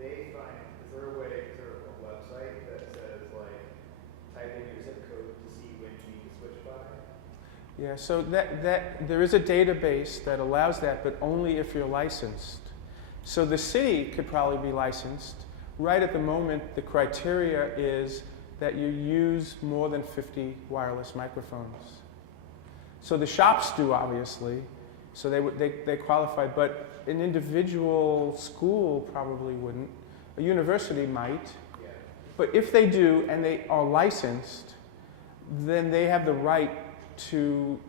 Is there a website that says like type in your zip code to see when you need to switch by? Yeah, so that there is a database that allows that, but only if you're licensed. So the city could probably be licensed. Right at the moment, the criteria is that you use more than 50 wireless microphones. So the shops do, obviously, so they qualify, but an individual school probably wouldn't. A university might. Yeah. But if they do and they are licensed, then they have the right to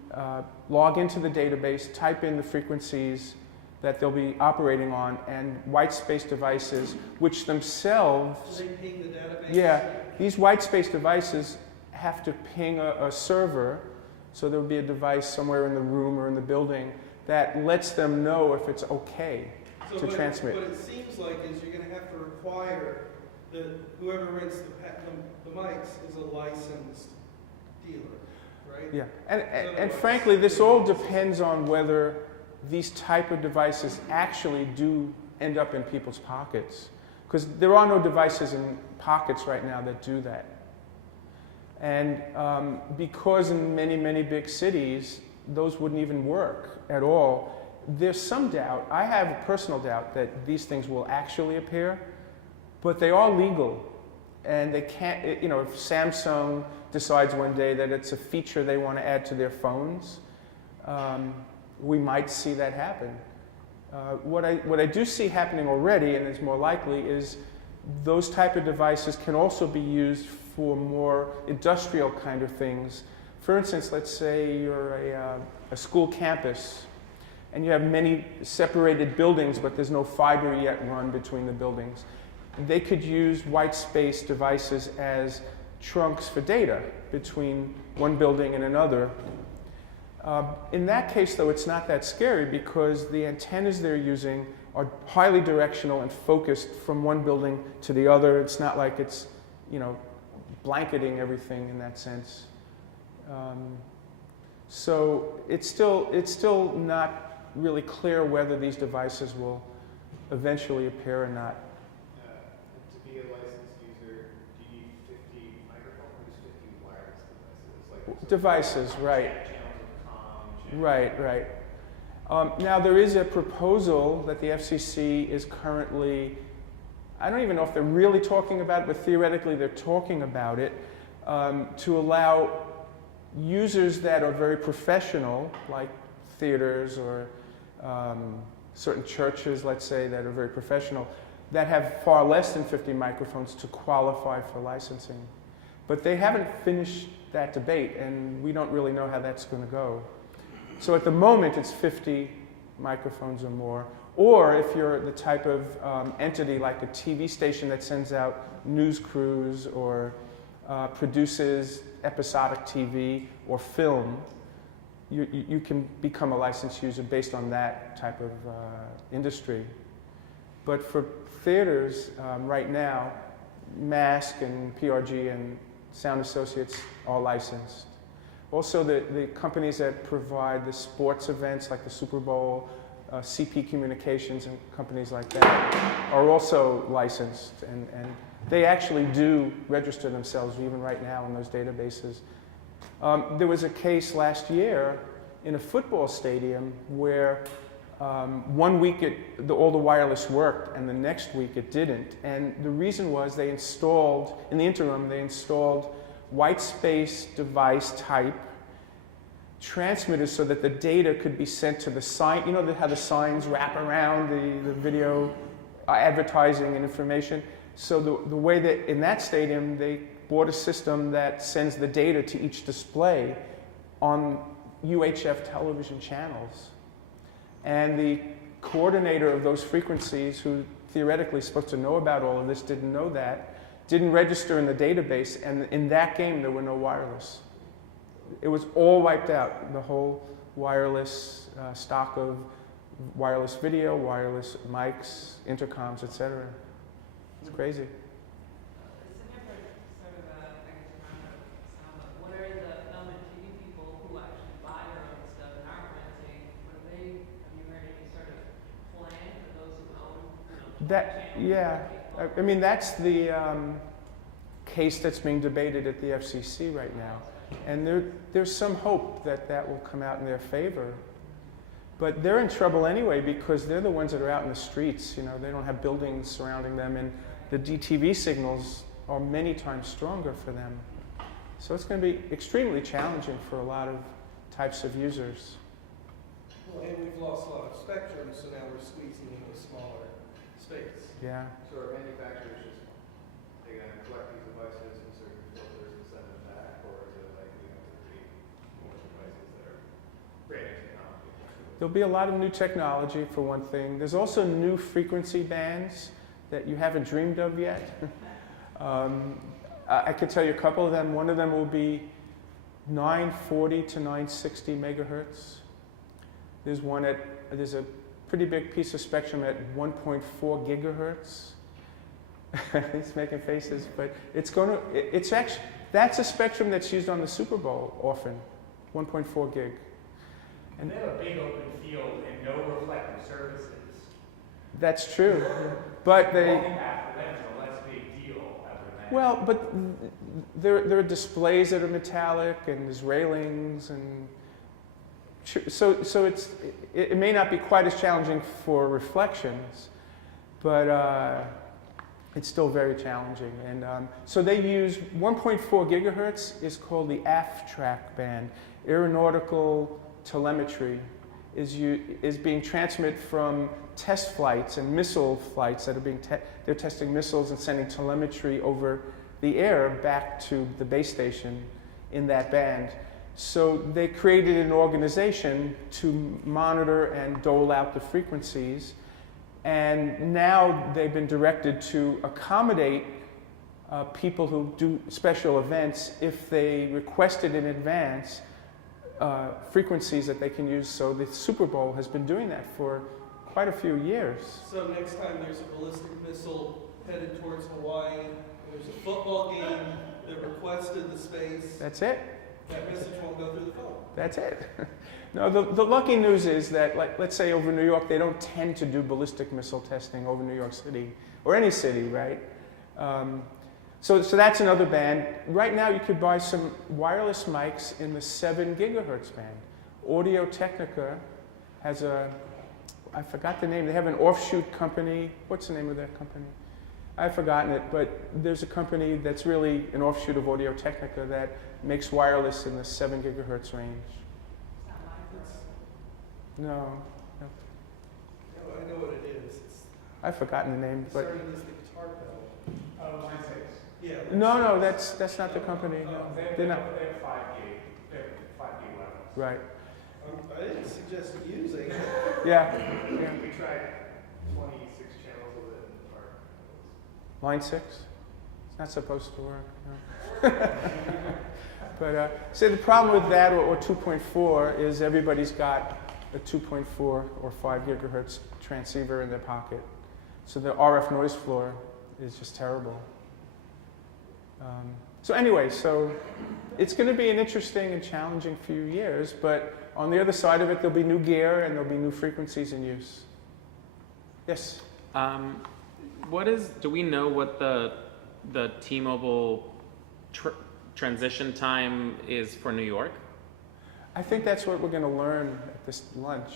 log into the database, type in the frequencies that they'll be operating on, and white space devices, which themselves... Do they ping the database? Yeah, these white space devices have to ping a server, so there'll be a device somewhere in the room or in the building that lets them know if it's okay to transmit. What it seems like is you're going to have to require that whoever rents the mics is a licensed dealer, right? Yeah, and frankly, this all depends on whether these type of devices actually do end up in people's pockets. Because there are no devices in pockets right now that do that. And because in many, many big cities, those wouldn't even work at all, there's some doubt, I have a personal doubt that these things will actually appear, but they are legal. And they can't, you know, if Samsung decides one day that it's a feature they want to add to their phones, we might see that happen. What I do see happening already, and it's more likely, is those type of devices can also be used for more industrial kind of things. For instance, let's say you're a school campus, and you have many separated buildings, but there's no fiber yet run between the buildings. They could use white space devices as trunks for data between one building and another. In that case, though, it's not that scary because the antennas they're using are highly directional and focused from one building to the other. It's not like it's, you know, blanketing everything in that sense. So it's still not really clear whether these devices will eventually appear or not. To be a licensed user, do you need 50 microphones or just 50 wireless devices? Like Devices, right. channels of comm, Right. Now there is a proposal that the FCC is currently, I don't even know if they're really talking about it, but theoretically they're talking about it, to allow users that are very professional, like theaters or certain churches, let's say, that are very professional, that have far less than 50 microphones to qualify for licensing. But they haven't finished that debate, and we don't really know how that's going to go. So at the moment, it's 50 microphones or more. Or if you're the type of entity like a TV station that sends out news crews or produces episodic TV or film, you can become a licensed user based on that type of industry. But for theaters, right now, Mask and PRG and Sound Associates are licensed. Also, the companies that provide the sports events like the Super Bowl, CP Communications and companies like that are also licensed. And they actually do register themselves even right now in those databases. There was a case last year in a football stadium where 1 week all the wireless worked and the next week it didn't. And the reason was they installed, in the interim, they installed white space device type transmitters so that the data could be sent to the sign. You know how the signs wrap around the video advertising and information? So the way that in that stadium, they bought a system that sends the data to each display on UHF television channels. And the coordinator of those frequencies, who theoretically is supposed to know about all of this, didn't know that, didn't register in the database, and in that game there were no wireless. It was all wiped out, the whole wireless stock of wireless video, wireless mics, intercoms, etc. It's crazy. It's a different sort of sound. What are the film and TV people who actually buy their own stuff and aren't renting? Have you heard any sort of plan for those who own? I mean, that's the case that's being debated at the FCC right now. And there's some hope that that will come out in their favor. But they're in trouble anyway because they're the ones that are out in the streets. You know, they don't have buildings surrounding them, and the DTV signals are many times stronger for them. So it's going to be extremely challenging for a lot of types of users. Well, and we've lost a lot of spectrum, so now we're squeezing into a smaller space. Yeah. So are manufacturers just they gonna collect these devices, insert filters, and send them back, or is it like we have to create more devices that are brand new technology? There'll be a lot of new technology, for one thing. There's also new frequency bands that you haven't dreamed of yet. I could tell you a couple of them. One of them will be 940 to 960 megahertz. There's a pretty big piece of spectrum at 1.4 gigahertz. He's making faces, but it's actually, that's a spectrum that's used on the Super Bowl often, 1.4 gig. And they have a big open field and no reflective surfaces. That's true, but they. After them is a less big deal other than. Well, but there are displays that are metallic, and there's railings, and so it may not be quite as challenging for reflections, but it's still very challenging. And so they use 1.4 gigahertz is called the AFTRAC band, aeronautical telemetry, is being transmitted from test flights and missile flights that are they're testing missiles and sending telemetry over the air back to the base station in that band. So they created an organization to monitor and dole out the frequencies, and now they've been directed to accommodate people who do special events if they requested in advance frequencies that they can use. So the Super Bowl has been doing that for quite a few years. So next time there's a ballistic missile headed towards Hawaii, there's a football game that requested the space, That's it. that message won't go through the phone. That's it. No, the lucky news is that, like, let's say over New York, they don't tend to do ballistic missile testing over New York City, or any city, right? So that's another band. Right now, you could buy some wireless mics in the 7 gigahertz band. Audio Technica has I forgot the name, they have an offshoot company. What's the name of that company? I've forgotten it, but there's a company that's really an offshoot of Audio Technica that makes wireless in the 7 gigahertz range. No. No, I know what it is. I've forgotten the name, It but started as the guitar pedal. Line 6. Yeah. no, that's not the company. No, They they're not. have 5 gig. They have 5 gig levels. Right. I didn't suggest using it. Yeah. We tried 26 channels of it in our Line 6. It's not supposed to work. No. But see, the problem with that or 2.4 is everybody's got a 2.4 or 5 gigahertz transceiver in their pocket. So the RF noise floor is just terrible. So anyway, so it's going to be an interesting and challenging few years, but on the other side of it, there'll be new gear and there'll be new frequencies in use. Yes? Do we know what the T-Mobile transition time is for New York? I think that's what we're going to learn at this lunch.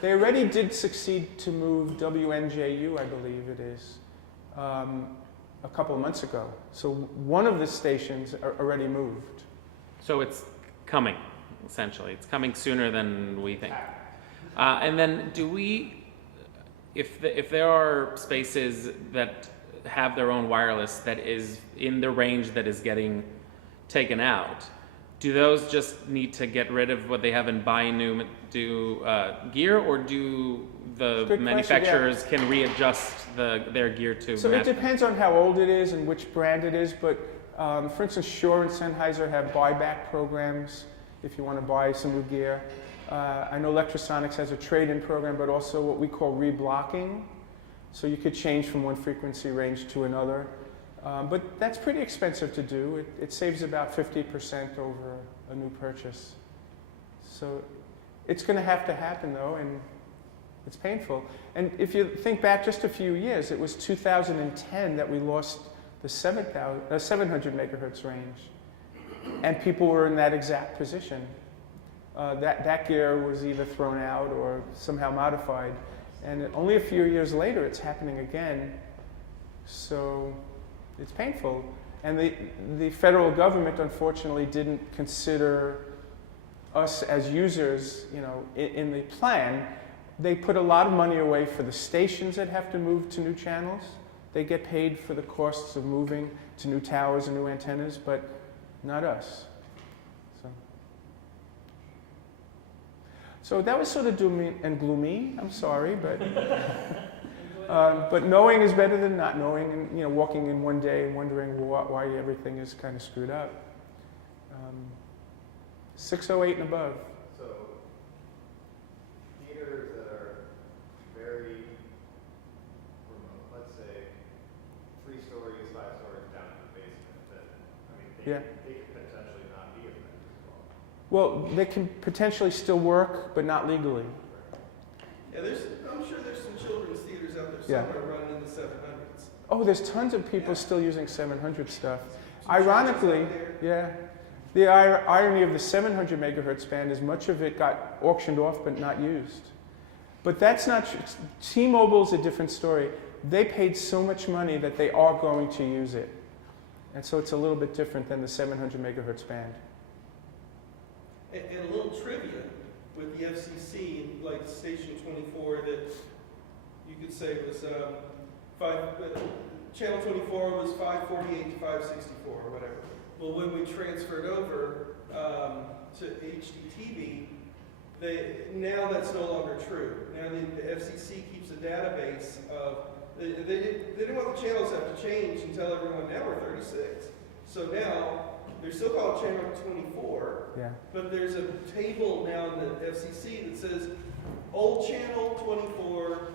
They already did succeed to move WNJU, I believe it is, a couple of months ago. So one of the stations are already moved. So it's coming, essentially. It's coming sooner than we think. And then if there are spaces that have their own wireless that is in the range that is getting taken out, do those just need to get rid of what they have and buy new gear, or do the manufacturers can readjust their gear to So it match? depends on how old it is and which brand it is, but for instance, Shure and Sennheiser have buyback programs if you want to buy some new gear. I know Electrosonics has a trade-in program, but also what we call reblocking. So you could change from one frequency range to another. But that's pretty expensive to do. It saves about 50% over a new purchase. So it's going to happen though, and it's painful. And if you think back just a few years, it was 2010 that we lost the 700 megahertz range. And people were in that exact position. That gear was either thrown out or somehow modified. And only a few years later, it's happening again. So it's painful. And the federal government, unfortunately, didn't consider us as users, in the plan. They put a lot of money away for the stations that have to move to new channels, They get paid for the costs of moving to new towers and new antennas, but not us. So that was sort of doomy and gloomy. I'm sorry, but knowing is better than not knowing, and walking in one day and wondering why everything is kind of screwed up. 608 and above. So, theaters that are very remote, let's say 3 stories, 5 stories down in the basement, that, I mean, they could potentially not be affected as well. Well, they can potentially still work, but not legally. Yeah, I'm sure there's some children's theaters out there Yeah. somewhere running in the 700s. Oh, there's tons of people still using 700 stuff. Some Ironically, churches out yeah. The irony of the 700 megahertz band is much of it got auctioned off but not used. But that's not true. T-Mobile's a different story. They paid so much money that they are going to use it. And so it's a little bit different than the 700 megahertz band. And a little trivia with the FCC, like Station 24, that you could say was Channel 24 was 548 to 564 or whatever. Well, when we transferred over to HDTV, now that's no longer true. Now the FCC keeps a database of, they didn't want the channels to have to change and tell everyone now we're 36. So now, they're still called Channel 24, Yeah. but there's a table now in the FCC that says old channel 24,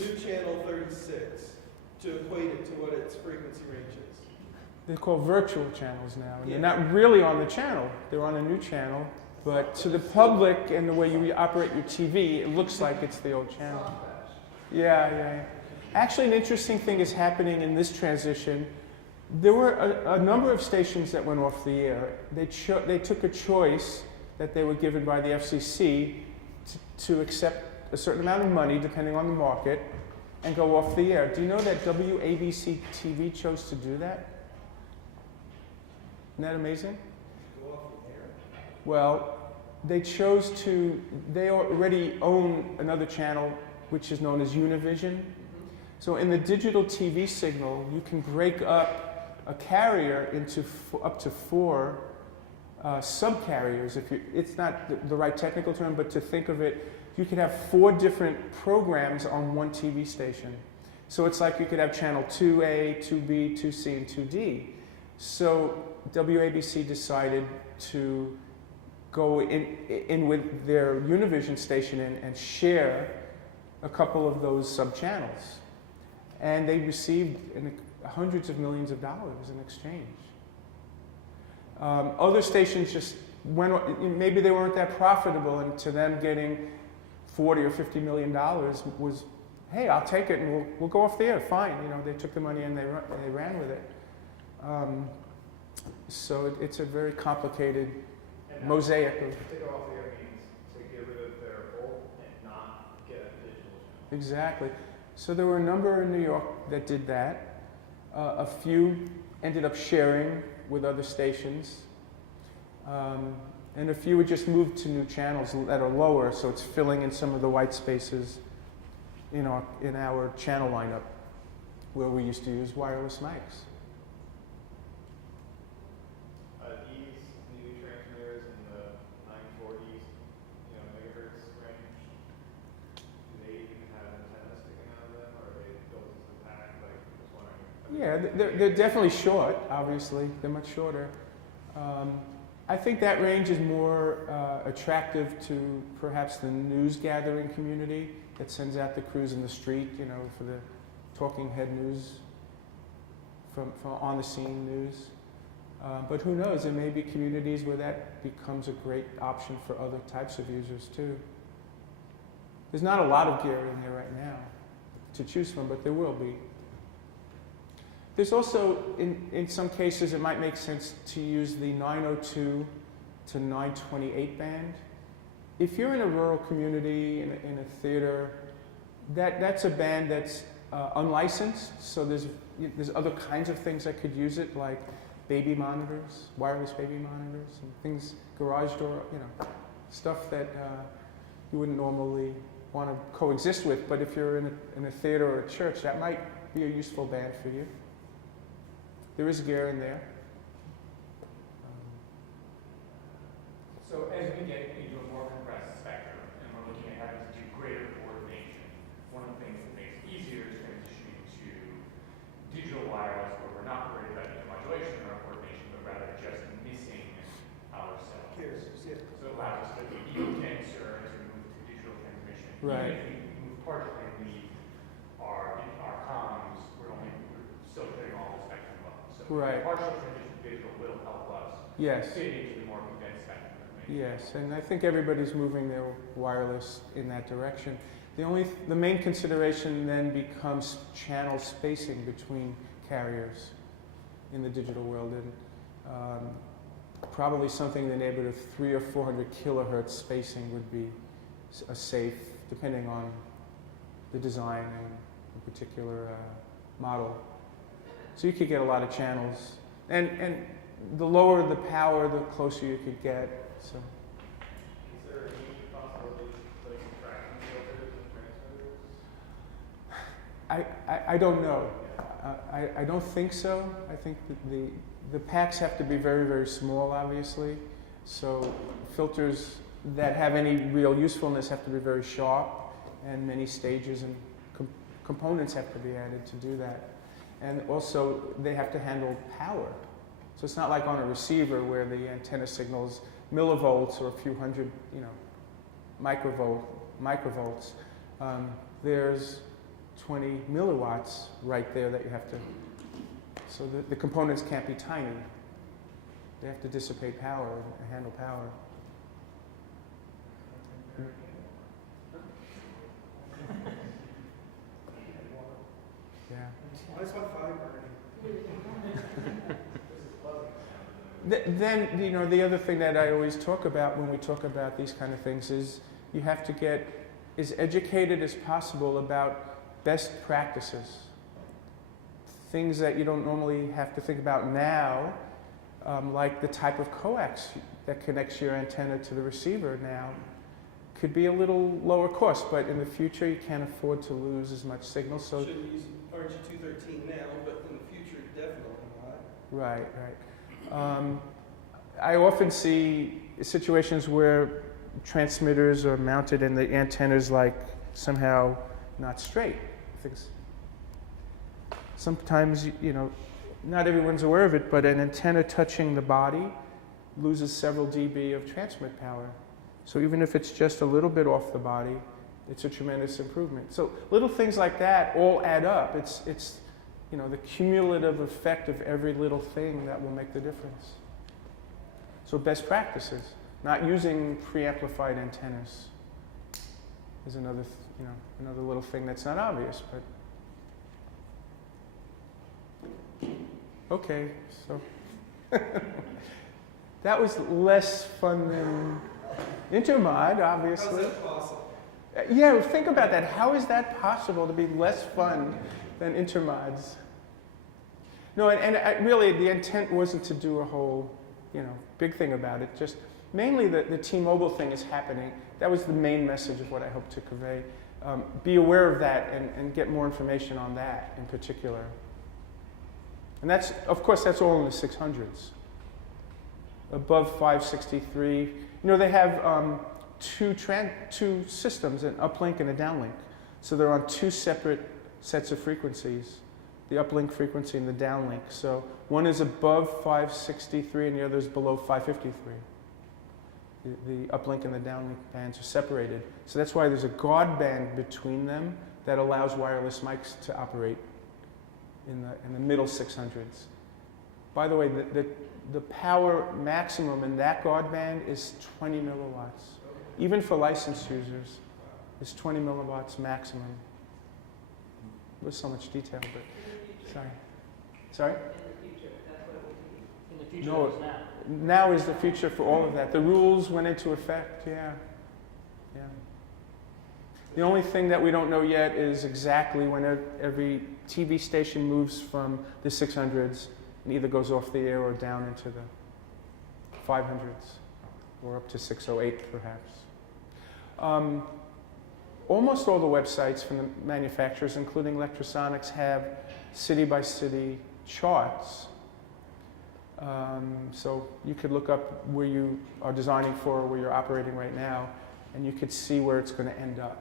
new channel 36, to equate it to what its frequency range is. They're called virtual channels now. And Yeah. they're not really on the channel. They're on a new channel. But to the public and the way you operate your TV, it looks like it's the old channel. Yeah. Actually, an interesting thing is happening in this transition. There were a number of stations that went off the air. They took a choice that they were given by the FCC to accept a certain amount of money, depending on the market, and go off the air. Do you know that WABC TV chose to do that? Isn't that amazing? Go off the air. Well, they already own another channel which is known as Univision. So in the digital TV signal, you can break up a carrier into up to 4 subcarriers. It's not the right technical term, but to think of it, you could have 4 different programs on one TV station. So it's like you could have channel 2A, 2B, 2C, and 2D. So WABC decided to go in with their Univision station and share a couple of those sub-channels. And they received hundreds of millions of dollars in exchange. Other stations just maybe they weren't that profitable, and to them getting $40 or $50 million was, hey, I'll take it and we'll go off the air, fine. They took the money and they ran with it. So it's a very complicated mosaic of. To go off the air means to get rid of their old and not get a digital channel. Exactly. So there were a number in New York that did that. A few ended up sharing with other stations. And a few would just move to new channels that are lower, so it's filling in some of the white spaces in our channel lineup where we used to use wireless mics. These new transmitters in the 940 megahertz range, do they even have antennas sticking out of them, or are they built into the pack? Like, just wondering. Yeah, they're definitely short, obviously. They're much shorter. I think that range is more attractive to perhaps the news gathering community that sends out the crews in the street, for the talking head news, from on the scene news. But who knows, there may be communities where that becomes a great option for other types of users too. There's not a lot of gear in here right now to choose from, but there will be. There's also, in some cases, it might make sense to use the 902 to 928 band. If you're in a rural community, in a theater, that's a band that's unlicensed, so there's other kinds of things that could use it, like baby monitors, wireless baby monitors, and things, garage door, stuff that you wouldn't normally want to coexist with. But if you're in a theater or a church, that might be a useful band for you. There is gear in there. So as we get into a more compressed spectrum, and we're looking at having to do greater coordination, one of the things that makes it easier is transitioning to digital wireless, where we're not worried about intermodulation or coordination, but rather just missing ourselves. So it allows us to be denser as we move to digital transmission. Right. Even if we move partially and leave our comms, we're still getting all the spectrum level. So Right. partial transition to digital will help us Yes. fit into the more condensed spectrum. Yes, and I think everybody's moving their wireless in that direction. The main consideration then becomes channel spacing between carriers in the digital world, and probably something in the neighborhood of 300 or 400 kilohertz spacing would be a safe, depending on the design and the particular model. So you could get a lot of channels, and the lower the power, the closer you could get. So. Is there any possibility of like tracking filters and transmitters? I don't know. I don't think so. I think that the packs have to be very, very small, obviously. So filters that have any real usefulness have to be very sharp, and many stages and components have to be added to do that. And also, they have to handle power. So it's not like on a receiver where the antenna signals millivolts or a few hundred, microvolts. There's 20 milliwatts right there that you have to. So the components can't be tiny. They have to dissipate power and handle power. Yeah. Why is Wi-Fi burning? Then, the other thing that I always talk about when we talk about these kind of things is you have to get as educated as possible about best practices. Things that you don't normally have to think about now, like the type of coax that connects your antenna to the receiver now, could be a little lower cost, but in the future you can't afford to lose as much signal. So Shouldn't use RG213 now, but in the future, definitely not. Right. I often see situations where transmitters are mounted and the antenna's like somehow not straight. Things. Sometimes, not everyone's aware of it, but an antenna touching the body loses several dB of transmit power. So even if it's just a little bit off the body, it's a tremendous improvement. So little things like that all add up. It's the cumulative effect of every little thing that will make the difference. So best practices, not using preamplified antennas is another little thing that's not obvious, but okay, so that was less fun than Intermod, obviously. How's that possible? Yeah, think about that. How is that possible to be less fun than Intermods? No, and really the intent wasn't to do a whole, big thing about it. Just mainly the T-Mobile thing is happening. That was the main message of what I hope to convey. Be aware of that and get more information on that in particular. And that's, of course, that's all in the 600s. Above 563, they have two systems, an uplink and a downlink. So they're on two separate sets of frequencies, the uplink frequency and the downlink. So one is above 563 and the other is below 553. The uplink and the downlink bands are separated. So that's why there's a guard band between them that allows wireless mics to operate in the middle 600s. By the way, the power maximum in that guard band is 20 milliwatts. Even for licensed users, it's 20 milliwatts maximum. There's so much detail, but sorry? In the future, that's what it will be. In the future, No, it's now. now is the future for all of that. The rules went into effect, yeah. The only thing that we don't know yet is exactly when every TV station moves from the 600s and either goes off the air or down into the 500s or up to 608 perhaps. almost all the websites from the manufacturers, including Electrosonics, have city-by-city charts. So you could look up where you are designing for or where you're operating right now, and you could see where it's going to end up.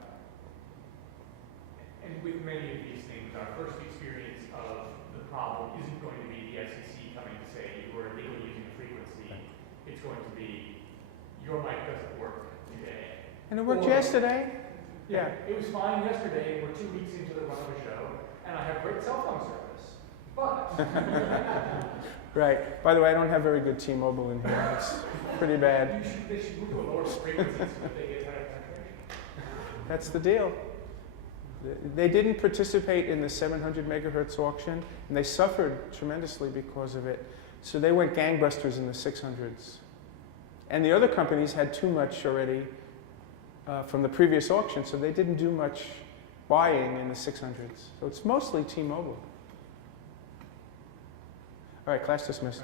And with many of these things, our first experience of the problem isn't going to be the FCC coming to say you were illegally using a frequency. It's going to be your mic doesn't work today. And it worked yesterday? Yeah. It was fine yesterday, and we're 2 weeks into the run of the show, and I have great cell phone service. But Right. By the way, I don't have very good T-Mobile in here. It's pretty bad. they should move to a lower frequency so that they get higher penetration. That's the deal. They didn't participate in the 700 megahertz auction, and they suffered tremendously because of it. So they went gangbusters in the 600s. And the other companies had too much already from the previous auction, so they didn't do much buying in the 600s. So it's mostly T-Mobile. All right, class dismissed.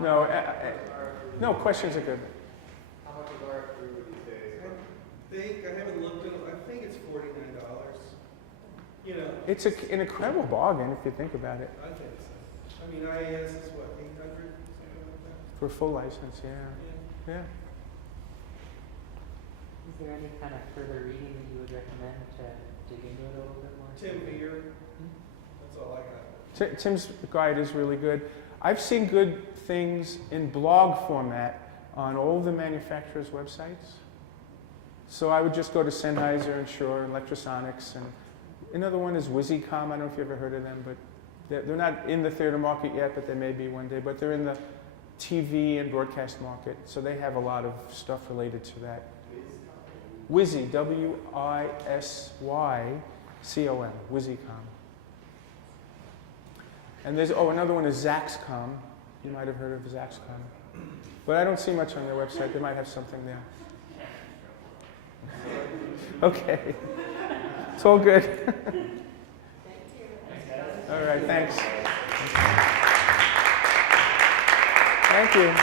No, questions are good. How much is RF these days? I haven't looked at it. I think it's $49. You know. It's an incredible bargain if you think about it. I think so. I mean, IAS is what, 800, something like that? For a full license, yeah. Yeah. Is there any kind of further reading that you would recommend to dig into it a little bit more? Tim Beer. That's all I got. Tim's guide is really good. I've seen good things in blog format on all the manufacturers' websites. So I would just go to Sennheiser and Shure and Electrosonics. And another one is WizzyCom. I don't know if you've ever heard of them, but they're not in the theater market yet, but they may be one day. But they're in the TV and broadcast market, so they have a lot of stuff related to that. Wizzy, W-I-S-Y-C-O-M, WizzyCom. And there's, another one is Zaxcom. You might have heard of Zaxcom. But I don't see much on their website. They might have something there. Okay. It's all good. All right, thanks. Thank you.